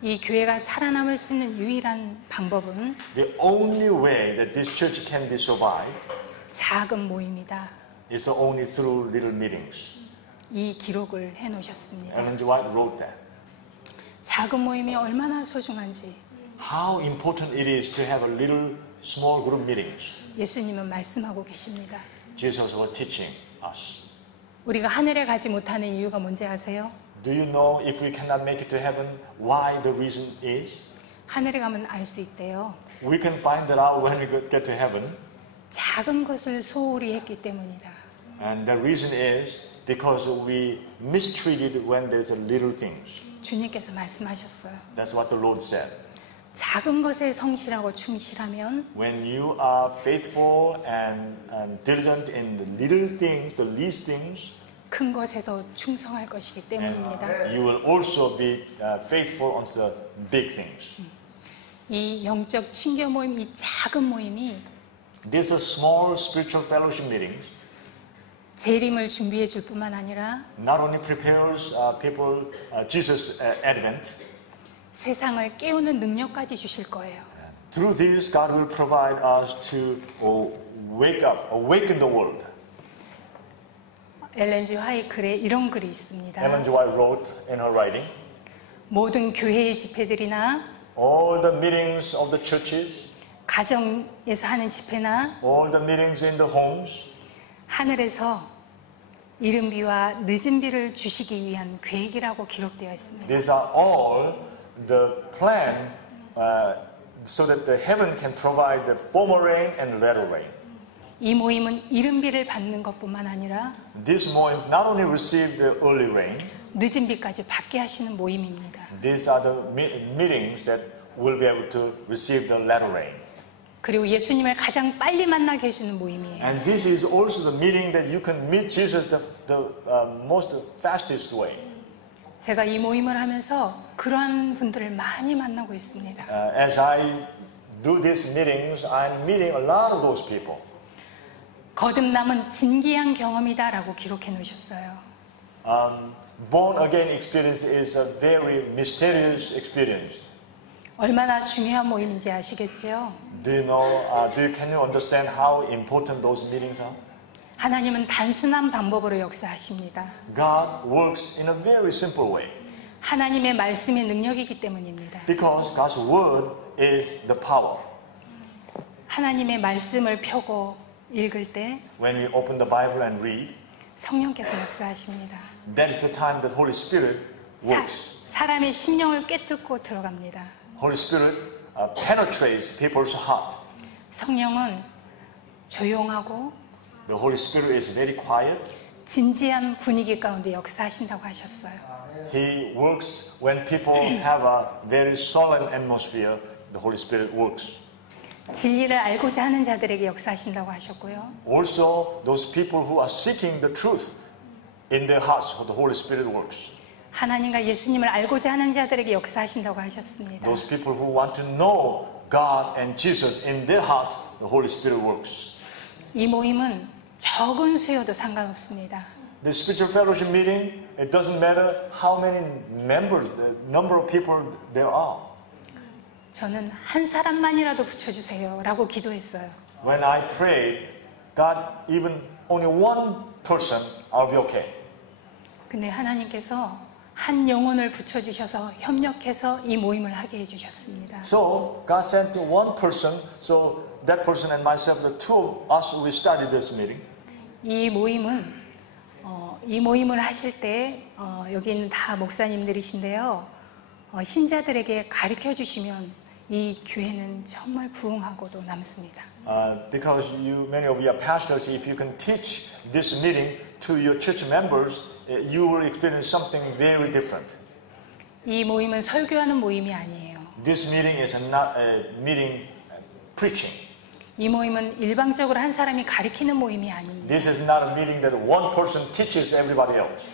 이 교회가 살아남을 수 있는 유일한 방법은 The only way that this church can be survived 작은 모임이다. is only through little meetings. 이 기록을 해놓으셨습니다. Ellen G. White wrote that. 작은 모임이 얼마나 소중한지 How important it is to have a little small group meetings. 예수님은 말씀하고 계십니다. Jesus was teaching us. 우리가 하늘에 가지 못하는 이유가 뭔지 아세요? Do you know if we cannot make it to heaven, why the reason is? 하늘에 가면 알 수 있대요. We can find that out when we get to heaven. 작은 것을 소홀히 했기 때문이다. And the reason is because we mistreated when there's a little things. 주님께서 말씀하셨어요. That's what the Lord said. 작은 것에 성실하고 충실하면 When you are faithful and diligent in the little things, the least things, 큰 것에도 충성할 것이기 때문입니다. you will also be faithful unto the big things. 이 영적 친교 모임, 이 작은 모임이 These are small spiritual fellowship meetings. 재림을 준비해 줄 뿐만 아니라 Not only prepares people Jesus' advent. 세상을 깨우는 능력까지 주실 거예요. Through this, God will provide us to awaken the world. 엘렌 G. 화이트 글에 이런 글이 있습니다. Ellen G. White wrote in her writing, 모든 교회의 집회들이나 all the meetings of the churches, 가정에서 하는 집회나 all the meetings in the homes, 하늘에서 이른 비와 늦은 비를 주시기 위한 계획이라고 기록되어 있습니다. these are all the plan so that the heaven can provide the former rain and latter rain. 이 모임은 이른 비를 받는 것뿐만 아니라 This moim not only received the early rain, 늦은 비까지 받게 하시는 모임입니다. these are the meetings that will be able to receive the latter rain. 그리고 예수님을 가장 빨리 만나게 해주는 모임이에요. And this is also the meeting that you can meet Jesus the most fastest way. 제가 이 모임을 하면서 그러한 분들을 많이 만나고 있습니다. As I do these meetings, I'm meeting a lot of those people. 거듭남은 진기한 경험이다라고 기록해 놓으셨어요. Born again experience is a very mysterious experience. 얼마나 중요한 모임인지 아시겠죠? Can you understand how important those meetings are? 하나님은 단순한 방법으로 역사하십니다. God works in a very simple way. 하나님의 말씀이 능력이기 때문입니다. Because God's word is the power. 하나님의 말씀을 펴고 읽을 때 When we open the Bible and read, 성령께서 역사하십니다. that is the time that Holy Spirit works. 사람의 심령을 꿰뚫고 들어갑니다. Holy Spirit penetrates people's heart. 성령은 조용하고 The Holy Spirit is very quiet. 진지한 분위기 가운데 역사하신다고 하셨어요. He works when people have a very solemn atmosphere. The Holy Spirit works. 진리를 알고자 하는 자들에게 역사하신다고 하셨고요. Also, those people who are seeking the truth in their hearts, the Holy Spirit works. 하나님과 예수님을 알고자 하는 자들에게 역사하신다고 하셨습니다. Those people who want to know God and Jesus in their heart, the Holy Spirit works. 이 모임은 적은 수요도 상관없습니다. The spiritual fellowship meeting, it doesn't matter how many members, the number of people there are. 저는 한 사람만이라도 붙여주세요 라고 기도했어요. When I prayed, God, even only one person, I'll be okay. 근데 하나님께서 한 영혼을 붙여주셔서 협력해서 이 모임을 하게 해주셨습니다. So God sent one person, so that person and myself, the two of us, we started this meeting. 이 모임을 하실 때 여기 있는 다 목사님들이신데요. 신자들에게 가르쳐 주시면 이 교회는 정말 부흥하고도 남습니다. Because many of you are pastors, if you can teach this meeting to your church members, you will experience something very different. 이 모임은 설교하는 모임이 아니에요. This meeting is not a meeting preaching. 이 모임은 일방적으로 한 사람이 가르치는 모임이 아닙니다. This is not a meeting that one person teaches everybody else.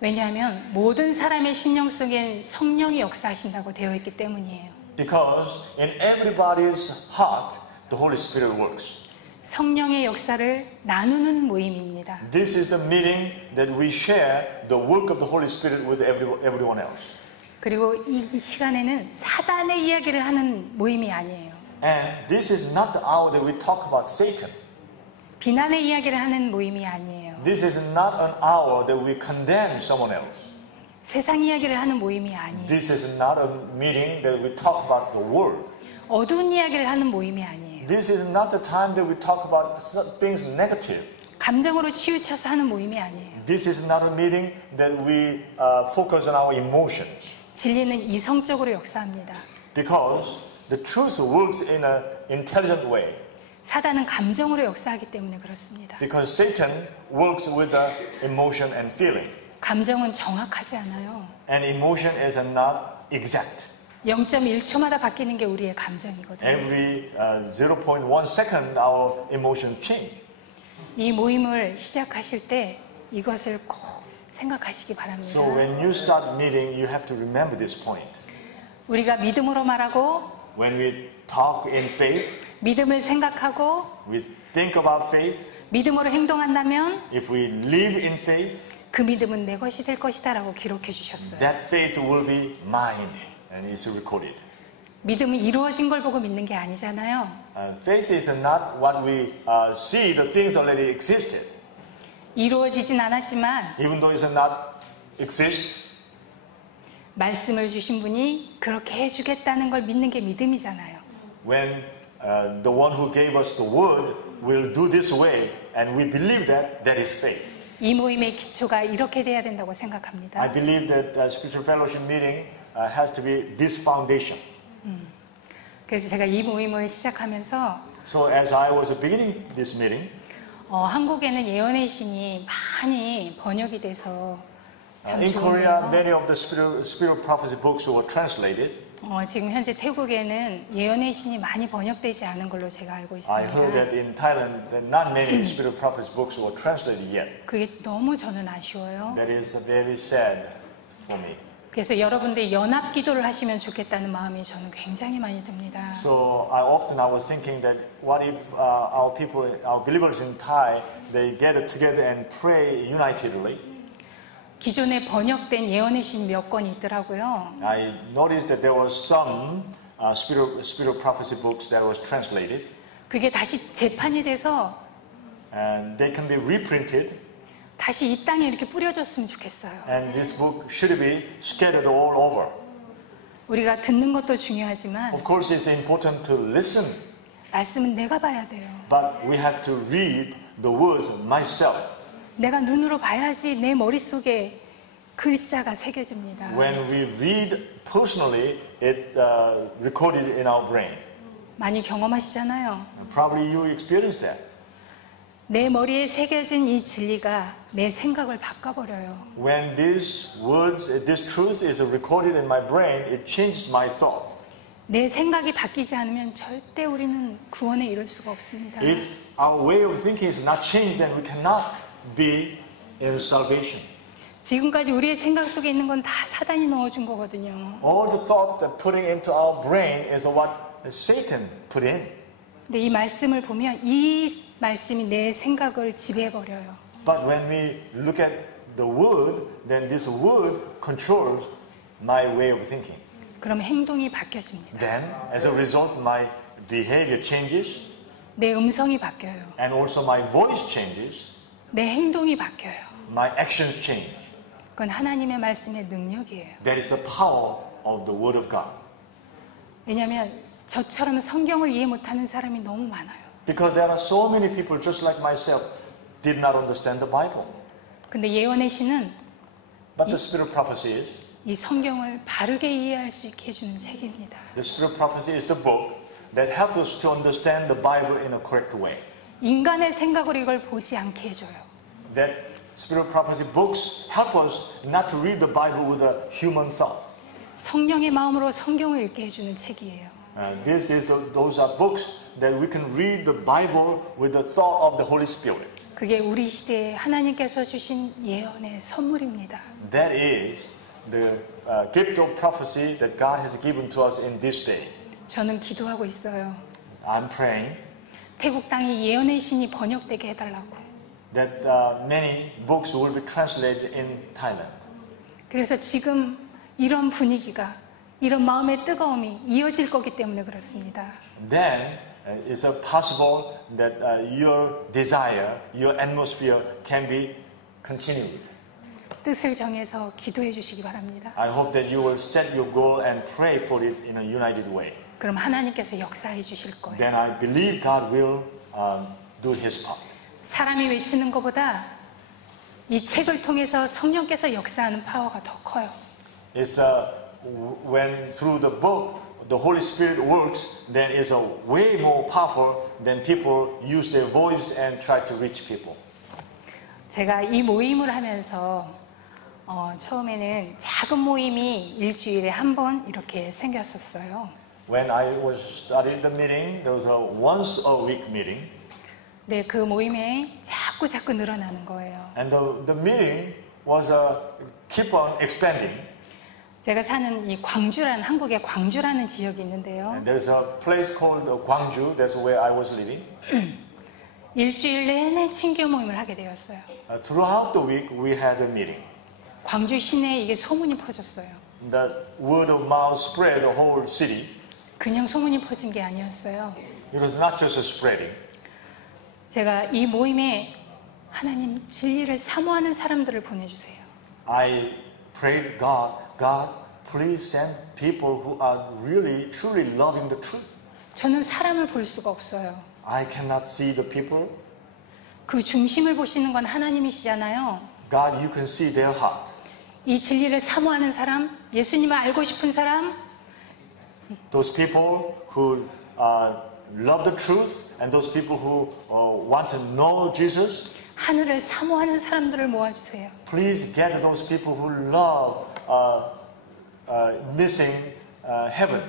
왜냐하면 모든 사람의 심령 속엔 성령이 역사하신다고 되어 있기 때문이에요. Because in everybody's heart, the Holy Spirit works. 성령의 역사를 나누는 모임입니다. This is the meeting that we share the work of the Holy Spirit with everyone else. 그리고 이 시간에는 사단의 이야기를 하는 모임이 아니에요. And this is not the hour that we talk about Satan. 비난의 이야기를 하는 모임이 아니에요. This is not an hour that we condemn someone else. 세상 이야기를 하는 모임이 아니에요. This is not a meeting that we talk about the world. 어두운 이야기를 하는 모임이 아니에요. This is not the time that we talk about things negative. 감정으로 치우쳐서 하는 모임이 아니에요. This is not a meeting that we focus on our emotions. 진리는 이성적으로 역사합니다. Because the truth works in an intelligent way. 사단은 감정으로 역사하기 때문에 그렇습니다. Because Satan works with the emotion and feeling. 감정은 정확하지 않아요. And emotion is not exact. 0.1초마다 바뀌는 게 우리의 감정이거든요. Every 0.1 second our emotions change. 이 모임을 시작하실 때 이것을 꼭 생각하시기 바랍니다. So when you start meeting, you have to remember this point. 우리가 믿음으로 말하고 When we talk in faith, 믿음을 생각하고 we think about faith. 믿음으로 행동한다면 If we live in faith, 그 믿음은 내 것이 될 것이다 라고 기록해 주셨어요. that faith will be mine, and it's recorded. 믿음은 이루어진 걸 보고 믿는 게 아니잖아요. Faith is not what we see, the things already existed. 이루어지진 않았지만 Even though it's not exist, 말씀을 주신 분이 그렇게 해주겠다는 걸 믿는 게 믿음이잖아요. when the one who gave us the word will do this way, and we believe that, that is faith. 이 모임의 기초가 이렇게 돼야 된다고 생각합니다. I believe that spiritual fellowship meeting has to be this foundation. 그래서 제가 이 모임을 시작하면서 So as I was beginning this meeting, 한국에는 예언의 신이 많이 번역이 돼서 참 in Korea, 좋은데요. many of the spirit prophecy books were translated. 지금 현재 태국에는 예언의 신이 많이 번역되지 않은 걸로 제가 알고 I heard that 있습니다. in Thailand, that not many spirit prophecy books were translated yet. 그게 너무 저는 아쉬워요. That is very sad for me. 그래서 여러분들이 연합 기도를 하시면 좋겠다는 마음이 저는 굉장히 많이 듭니다. So I was thinking that what if our people, our believers in Thai, they get together and pray unitedly. 기존에 번역된 예언의 신 몇 권이 있더라고요. I noticed that there was some spirit prophecy books that was translated, 그게 다시 재판이 돼서 and they can be reprinted. 다시 이 땅에 이렇게 뿌려졌으면 좋겠어요. And this book should be scattered all over. 우리가 듣는 것도 중요하지만 Of course, it's important to listen, 말씀은 내가 봐야 돼요. but we have to read the words myself. 내가 눈으로 봐야지 내 머릿속에 글자가 새겨집니다. When we read personally, it recorded in our brain. 많이 경험하시잖아요. And probably you experienced that. 내 머리에 새겨진 이 진리가 내 생각을 바꿔버려요. When these words, this truth is recorded in my brain, it changes my thought. 내 생각이 바뀌지 않으면 절대 우리는 구원에 이를 수가 없습니다. If our way of thinking is not changed, then we cannot be in salvation. 지금까지 우리의 생각 속에 있는 건 다 사단이 넣어준 거거든요. All the thought that putting into our brain is what Satan put in. 근데 이 말씀을 보면 이 말씀이 내 생각을 지배해버려요. But when we look at the word, then this word controls my way of thinking. 그럼 행동이 바뀌어집니다. Then, as a result, my behavior changes, 내 음성이 바뀌어요. and also my voice changes, 내 행동이 바뀌어요. my actions change. 그건 하나님의 말씀의 능력이에요. That is the power of the word of God. 왜냐하면 저처럼 성경을 이해 못하는 사람이 너무 많아요. Because there are so many people just like myself did not understand the Bible. 근데 예언의 신은 But the spirit of prophecy is, 이 성경을 바르게 이해할 수 있게 해주는 책입니다. the spirit of prophecy is the book that helps us to understand the Bible in a correct way. 인간의 생각으로 이걸 보지 않게 해줘요. That spirit of prophecy books help us not to read the Bible with a human thought. 성령의 마음으로 성경을 읽게 해주는 책이에요. Those are books that we can read the Bible with the thought of the Holy Spirit. 그게 우리 시대에 하나님께서 주신 예언의 선물입니다. That is the gift of prophecy that God has given to us in this day. 저는 기도하고 있어요. I'm praying 태국 땅이 예언의 신이 번역되게 해달라고. that many books will be translated in Thailand. 그래서 지금 이런 분위기가, 이런 마음의 뜨거움이 이어질 거기 때문에 그렇습니다. then it's possible that your desire, your atmosphere can be continued. 뜻을 정해서 기도해 주시기 바랍니다. I hope that you will set your goal and pray for it in a united way. 그럼 하나님께서 역사해 주실 거예요. Then I believe God will do His part. 사람이 외치는 것보다 이 책을 통해서 성령께서 역사하는 파워가 더 커요. It's when through the book the Holy Spirit works, then it's way more powerful than people use their voice and try to reach people. 제가 이 모임을 하면서 처음에는 작은 모임이 일주일에 한 번 이렇게 생겼었어요. When I was starting the meeting, there was a once a week meeting. 네, 그 모임에 자꾸 늘어나는 거예요. And the meeting was keep on expanding. 제가 사는 이 광주라는 한국의 광주라는 지역이 있는데요. And there's a place called Gwangju. That's where I was living. 일주일 내내 친교 모임을 하게 되었어요. Throughout the week, we had a meeting. 광주 시내에 이게 소문이 퍼졌어요. The word of mouth spread the whole city. 그냥 소문이 퍼진 게 아니었어요. It was not just spreading. 제가 이 모임에 하나님 진리를 사모하는 사람들을 보내주세요. I prayed God, please send people who are really, truly loving the truth. 저는 사람을 볼 수가 없어요. I cannot see the people. 그 중심을 보시는 건 하나님이시잖아요. God, you can see their heart. 이 진리를 사모하는 사람, 예수님을 알고 싶은 사람, Those people who love the truth and those people who want to know Jesus. 하늘을 사모하는 사람들을 모아주세요. Please gather those people who love missing heaven.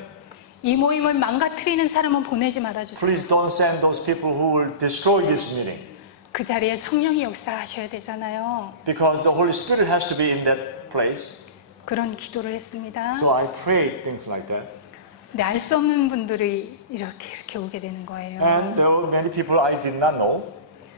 이 모임을 망가뜨리는 사람은 보내지 말아주세요. Please don't send those people who will destroy this meeting. 그 자리에 성령이 역사하셔야 되잖아요. Because the Holy Spirit has to be in that place. 그런 기도를 했습니다. So I prayed things like that. 근데 알 수 없는 분들이 이렇게 오게 되는 거예요. And there were many people I did not know.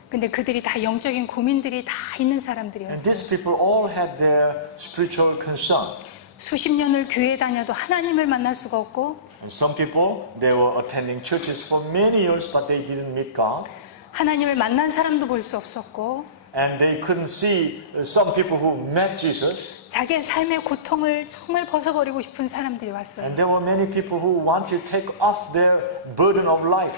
근데 그들이 다 영적인 고민들이 다 있는 And 사람들이었어요. these people all had their spiritual concern. 수십 년을 교회 다녀도 하나님을 만날 수가 없고, And some people, they were attending churches for many years, but they didn't meet God. 하나님을 만난 사람도 볼 수 없었고, And they couldn't see some people who met Jesus. 자기의 삶의 고통을 정말 벗어버리고 싶은 사람들이 왔어요. And there were many people who wanted to take off their burden of life.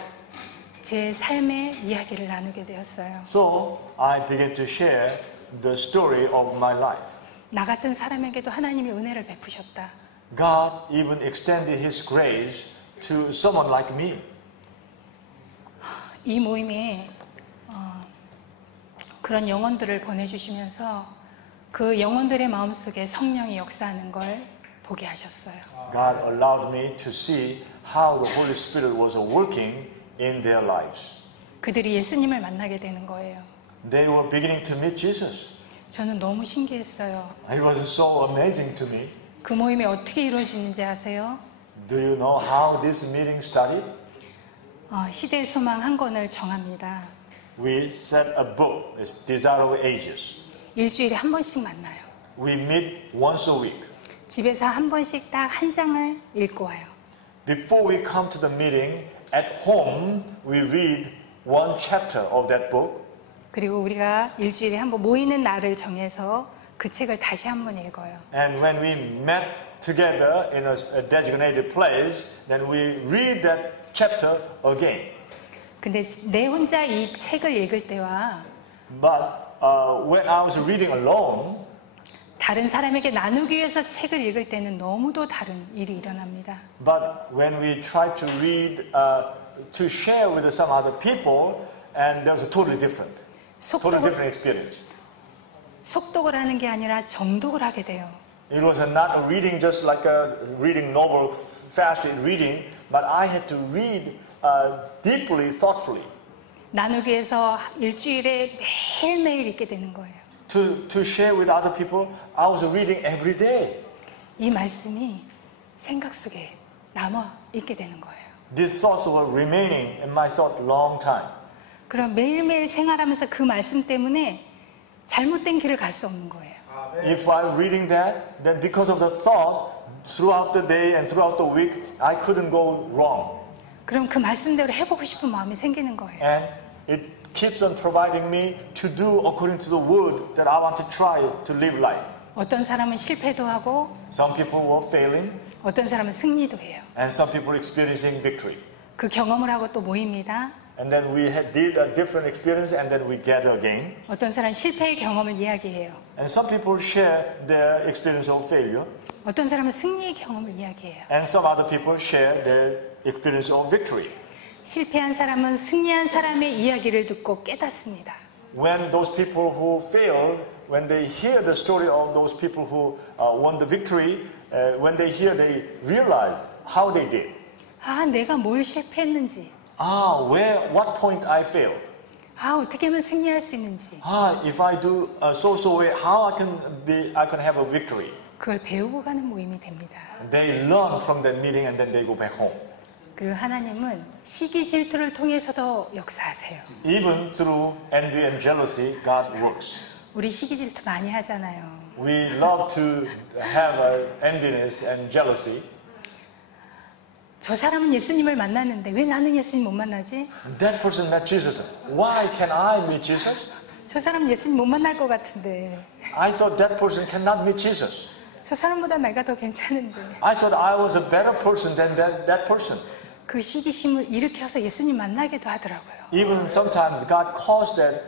제 삶의 이야기를 나누게 되었어요. So I began to share the story of my life. 나 같은 사람에게도 하나님이 은혜를 베푸셨다. God even extended His grace to someone like me. 이 모임에 그런 영혼들을 보내주시면서 그 영혼들의 마음속에 성령이 역사하는 걸 보게 하셨어요. God allowed me to see how the Holy Spirit was working in their lives. 그들이 예수님을 만나게 되는 거예요. They were beginning to meet Jesus. 저는 너무 신기했어요. It was so amazing to me. 그 모임이 어떻게 이루어지는지 아세요? Do you know how this meeting started? 시대의 소망 한 권을 정합니다. We set a book, it's Desire of Ages. 일주일에 한 번씩 만나요. We meet once a week. 집에서 한 번씩 딱 한 장을 읽고 와요. Before we come to the meeting, at home, we read one chapter of that book. 그리고 우리가 일주일에 한 번 모이는 날을 정해서 그 책을 다시 한 번 읽어요. And when we met together in a designated place, then we read that chapter again. 근데 내 혼자 이 책을 읽을 때와 But when I was reading alone, 다른 사람에게 나누기 위해서 책을 읽을 때는 너무도 다른 일이 일어납니다. but when we try to read to share with some other people, and there's a totally different experience. 속독을 하는 게 아니라 정독을 하게 돼요. It was not a reading just like a reading novel, fast reading, but I had to read deeply, thoughtfully. 나누기 위해서 일주일에 매일매일 읽게 되는 거예요. To share with other people, I was reading every day. 이 말씀이 생각 속에 남아 있게 되는 거예요. These thoughts were remaining in my thought long time. 그럼 매일매일 생활하면서 그 말씀 때문에 잘못된 길을 갈 수 없는 거예요. if I'm reading that, then because of the thought, throughout the day and throughout the week, I couldn't go wrong. 그럼 그 말씀대로 해보고 싶은 마음이 생기는 거예요. And it keeps on providing me to do according to the word that I want to try to live life. 어떤 사람은 실패도 하고 Some people were failing, 어떤 사람은 승리도 해요. and some people experiencing victory. 그 경험을 하고 또 모입니다. And then we did a different experience, and then we gather again. 어떤 사람은 실패의 경험을 이야기해요. And some people share their experience of failure, 어떤 사람은 승리의 경험을 이야기해요. and some other people share their experience of victory. 실패한 사람은 승리한 사람의 이야기를 듣고 깨닫습니다. When those people who failed, when they hear the story of those people who won the victory, when they hear, they realize how they did. 아, 내가 뭘 실패했는지. What point I failed. 아, 어떻게 하면 승리할 수 있는지. If I do so way, how I can have a victory. 그걸 배우고 가는 모임이 됩니다. They learn from that meeting and then they go back home. 그리고 하나님은 시기 질투를 통해서도 역사하세요. Even through envy and jealousy, God works. 우리 시기 질투 많이 하잖아요. We love to have enviness and jealousy. 저 사람은 예수님을 만났는데 왜 나는 예수님 못 만나지? That person met Jesus. Why can I meet Jesus? 저 사람은 예수님 못 만날 것 같은데. I thought that person cannot meet Jesus. 저 사람보다 내가 더 괜찮은데. I thought I was a better person than that person. 그 시기심을 일으켜서 예수님 만나기도 하더라고요. Even sometimes God caused that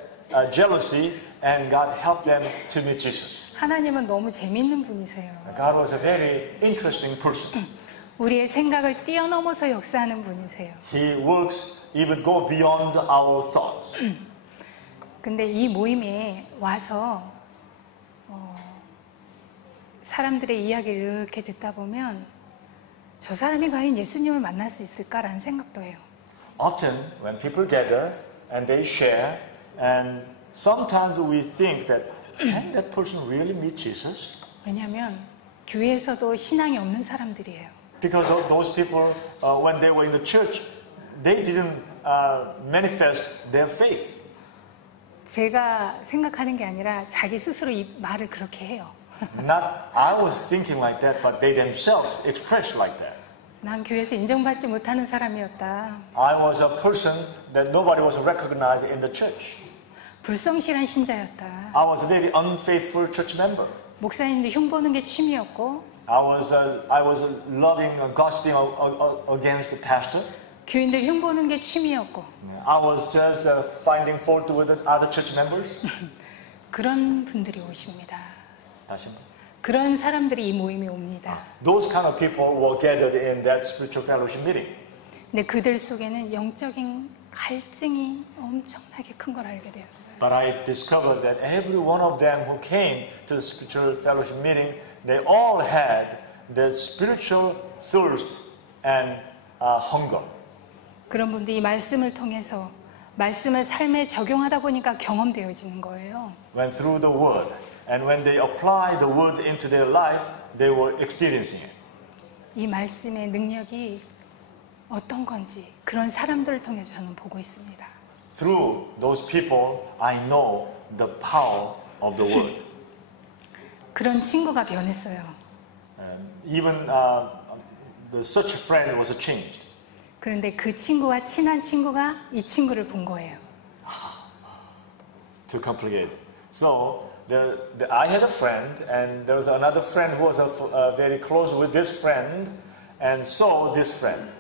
jealousy and God helped them to meet Jesus. 하나님은 너무 재미있는 분이세요. God was a very interesting person. 우리의 생각을 뛰어넘어서 역사하는 분이세요. He works even go beyond our thoughts. 근데 이 모임에 와서 사람들의 이야기를 이렇게 듣다 보면 저 사람이 과연 예수님을 만날 수 있을까라는 생각도 해요. Often when people gather and they share, and sometimes we think that can that person really meet Jesus? 왜냐하면 교회에서도 신앙이 없는 사람들이에요. Because those people, when they were in the church, they didn't manifest their faith. 제가 생각하는 게 아니라 자기 스스로 이 말을 그렇게 해요. Not I was thinking like that, but they themselves expressed like that. 난 교회에서 인정받지 못하는 사람이었다. I was a person that nobody was recognized in the church. 불성실한 신자였다. I was a very unfaithful church member. 목사님도 흉보는 게 취미였고 I was loving gossiping against the pastor. 교인들 흉보는 게 취미였고 I was just finding fault with the other church members. 그런 분들이 오십니다. 다시 한번. 그런 사람들이 이 모임에 옵니다. Those kind of people were gathered in that spiritual fellowship meeting. 근데 그들 속에는 영적인 갈증이 엄청나게 큰 걸 알게 되었어요. But I discovered that every one of them who came to the spiritual fellowship meeting, they all had the spiritual thirst and hunger. 그런 분들이 이 말씀을 통해서 말씀을 삶에 적용하다 보니까 경험되어지는 거예요. When through the word, and when they apply the word into their life, they were experiencing it. 이 말씀의 능력이 어떤 건지 그런 사람들을 통해서 저는 보고 있습니다. Through those people, I know the power of the word. 그런 친구가 변했어요. Even such a friend was changed. 그런데 그 친구와 친한 친구가 이 친구를 본 거예요. Too complicated. So I had a friend, and there was another friend who was very close with this friend, and saw this friend.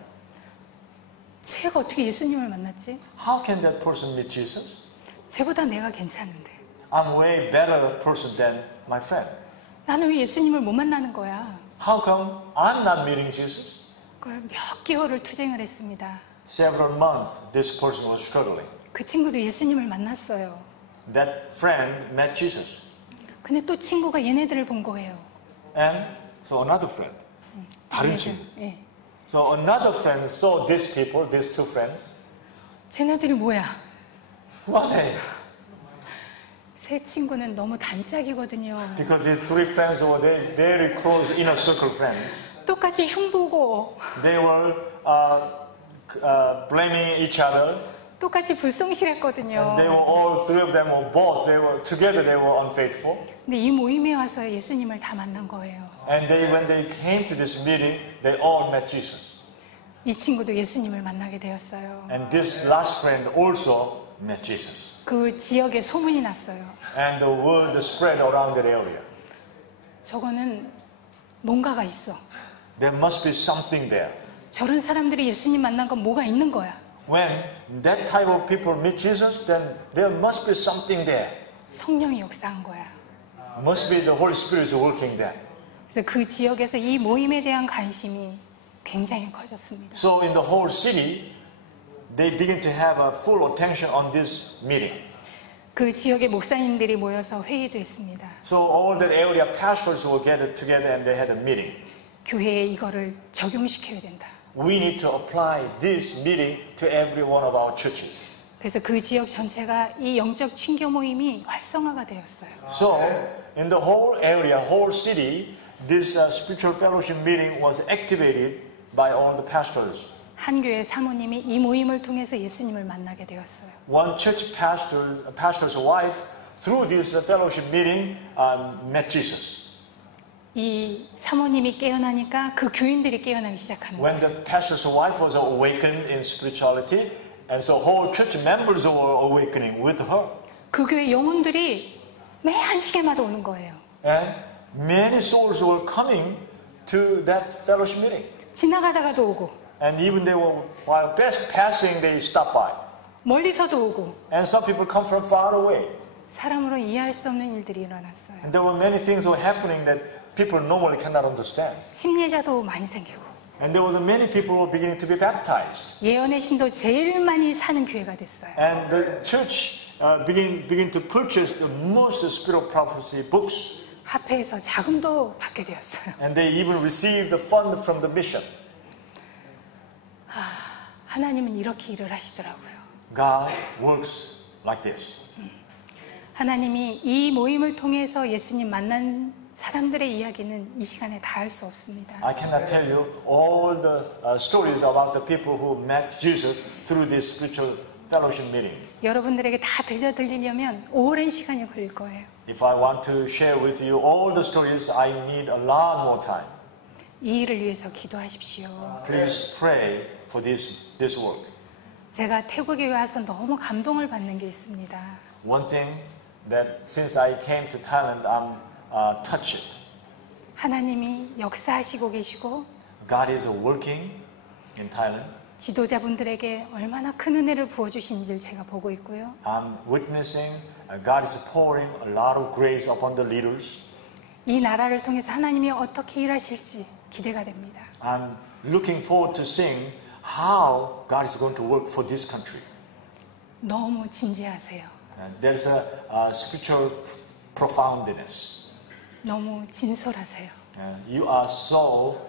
쟤가 어떻게 예수님을 만났지? How can that person meet Jesus? 쟤보다 내가 괜찮은데. I'm way better person than my friend. 나는 왜 예수님을 못 만나는 거야? How come I'm not meeting Jesus? 그걸 몇 개월을 투쟁을 했습니다. Several months, this person was struggling. 그 친구도 예수님을 만났어요. That friend met Jesus. 근데 또 친구가 얘네들을 본 거예요. And so another friend. 다른 친구. 예. So another friend saw these people, these two friends. 쟤네들이 뭐야? Who are they? 세 친구는 너무 단짝이거든요. Because these three friends were very close inner circle friends. 똑같이 흉보고 They were blaming each other. 똑같이 불성실했거든요. And they were all three of them were both. They were together. They were unfaithful. 근데 이 모임에 와서 예수님을 다 만난 거예요. And when they came to this meeting, they all met Jesus. 이 친구도 예수님을 만나게 되었어요. And this last friend also met Jesus. 그 지역에 소문이 났어요. And the word spread around that area. 저거는 뭔가가 있어. There must be something there. 저런 사람들이 예수님 만난 건 뭐가 있는 거야. When that type of people meet Jesus, then there must be something there. 성령이 역사한 거야. Must be the Holy Spirit is working there. 그래서 그 지역에서 이 모임에 대한 관심이 굉장히 커졌습니다. So in the whole city, they begin to have a full attention on this meeting. 그 지역의 목사님들이 모여서 회의도 했습니다. So all the area pastors were gathered together and they had a meeting. 교회에 이거를 적용시켜야 된다. We need to apply this meeting to every one of our churches. 그래서 그 지역 전체가 이 영적 친교 모임이 활성화가 되었어요. So in the whole area, whole city, this spiritual fellowship meeting was activated by all the pastors. 한 교회 사모님이 이 모임을 통해서 예수님을 만나게 되었어요. One church pastor's wife, through this fellowship meeting, met Jesus. 이 사모님이 깨어나니까 그 교인들이 깨어나기 시작하는 거예요. When the pastor's wife was awakened in spirituality, and so whole church members were awakening with her. 그 교회 영혼들이 매 한 시간마다 오는 거예요. And many souls were coming to that fellowship meeting. 지나가다가도 오고 And even they were, while passing, they stopped by. 멀리서도 오고 And some people come from far away. 사람으로 이해할 수 없는 일들이 일어났어요. And there were many things were happening that people normally cannot understand. 침례자도 많이 생기고 And there were many people who were beginning to be baptized. 예언의 신도 제일 많이 사는 교회가 됐어요. And the church began to purchase the most spiritual prophecy books. 합회에서 자금도 받게 되었어요. And they even received the fund from the mission. 하나님은 이렇게 일을 하시더라고요. God works like this. 하나님이 이 모임을 통해서 예수님 만난 사람들의 이야기는 이 시간에 다 할 수 없습니다. I cannot tell you all the stories about the people who met Jesus through this spiritual fellowship meeting. 여러분들에게 다 들려드리려면 오랜 시간이 걸릴 거예요. If I want to share with you all the stories, I need a lot more time. 이 일을 위해서 기도하십시오. Please pray for this work. 제가 태국에 와서 너무 감동을 받는 게 있습니다. One thing that since I came to Thailand, I'm touched. 하나님이 역사하시고 계시고 God is working in Thailand. 지도자분들에게 얼마나 큰 은혜를 부어주신지를 제가 보고 있고요. I'm witnessing God is pouring a lot of grace upon the leaders. 이 나라를 통해서 하나님이 어떻게 일하실지 기대가 됩니다. I'm looking forward to seeing how God is going to work for this country. 너무 진지하세요. There's a spiritual profoundness. 너무 진솔하세요. You are so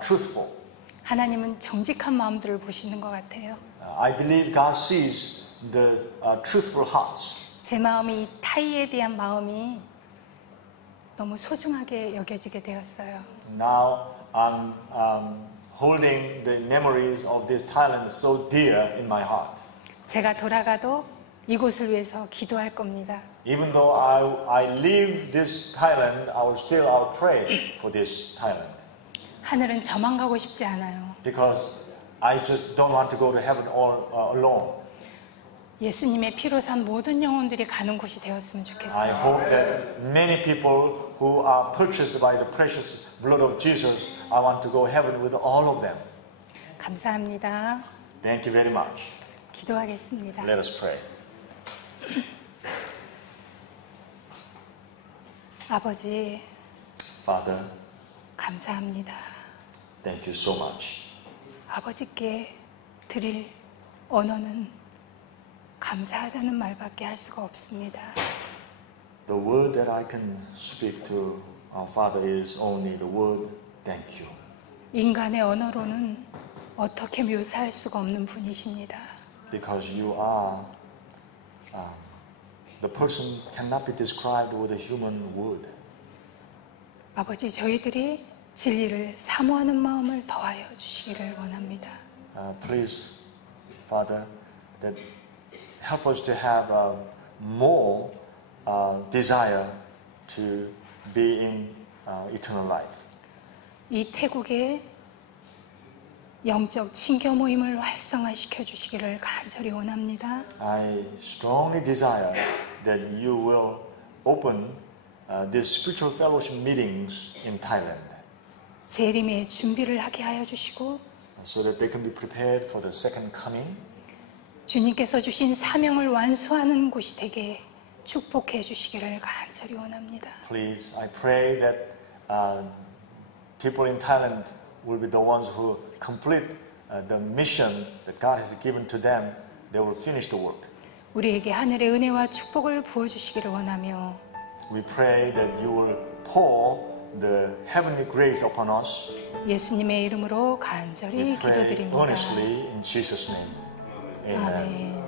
truthful. 하나님은 정직한 마음들을 보시는 것 같아요. I believe God sees the truthful hearts. 제 마음이 이 타이에 대한 마음이 너무 소중하게 여겨지게 되었어요. Now I'm holding the memories of this Thailand so dear in my heart. 제가 돌아가도 이곳을 위해서 기도할 겁니다. Even though I leave this Thailand, I will still pray for this Thailand. 하늘은 저만 가고 싶지 않아요. Because I just don't want to go to heaven all alone. 예수님의 피로 산 모든 영혼들이 가는 곳이 되었으면 I 좋겠어요. hope that many people who are purchased by the precious blood of Jesus, I want to go heaven with all of them. 감사합니다. Thank you very much. 기도하겠습니다. Let us pray. 아버지, Father, 감사합니다. thank you so much. 아버지께 드릴 언어는 감사하다는 말밖에 할 수가 없습니다. The word that I can speak to our Father is only the word thank you. 인간의 언어로는 어떻게 묘사할 수가 없는 분이십니다. Because you are, the person cannot be described with a human word. 아버지, 저희들이 진리를 사모하는 마음을 더하여 주시기를 원합니다. Please, Father, that help us to have more desire to be in eternal life. 이 태국의 영적 친교 모임을 활성화시켜 주시기를 간절히 원합니다. I strongly desire that you will open these spiritual fellowship meetings in Thailand 재림의 준비를 하게 하여 주시고 so that they can be prepared for the second coming. 주님께서 주신 사명을 완수하는 곳이 되게 축복해 주시기를 간절히 원합니다. Please, I pray that people in Thailand will be the ones who complete the mission that God has given to them. They will finish the work. 우리에게 하늘의 은혜와 축복을 부어 주시기를 원하며 We pray that you will pour the heavenly grace upon us. 예수님의 이름으로 간절히 We pray 기도드립니다. earnestly in Jesus' name. Amen. 아멘.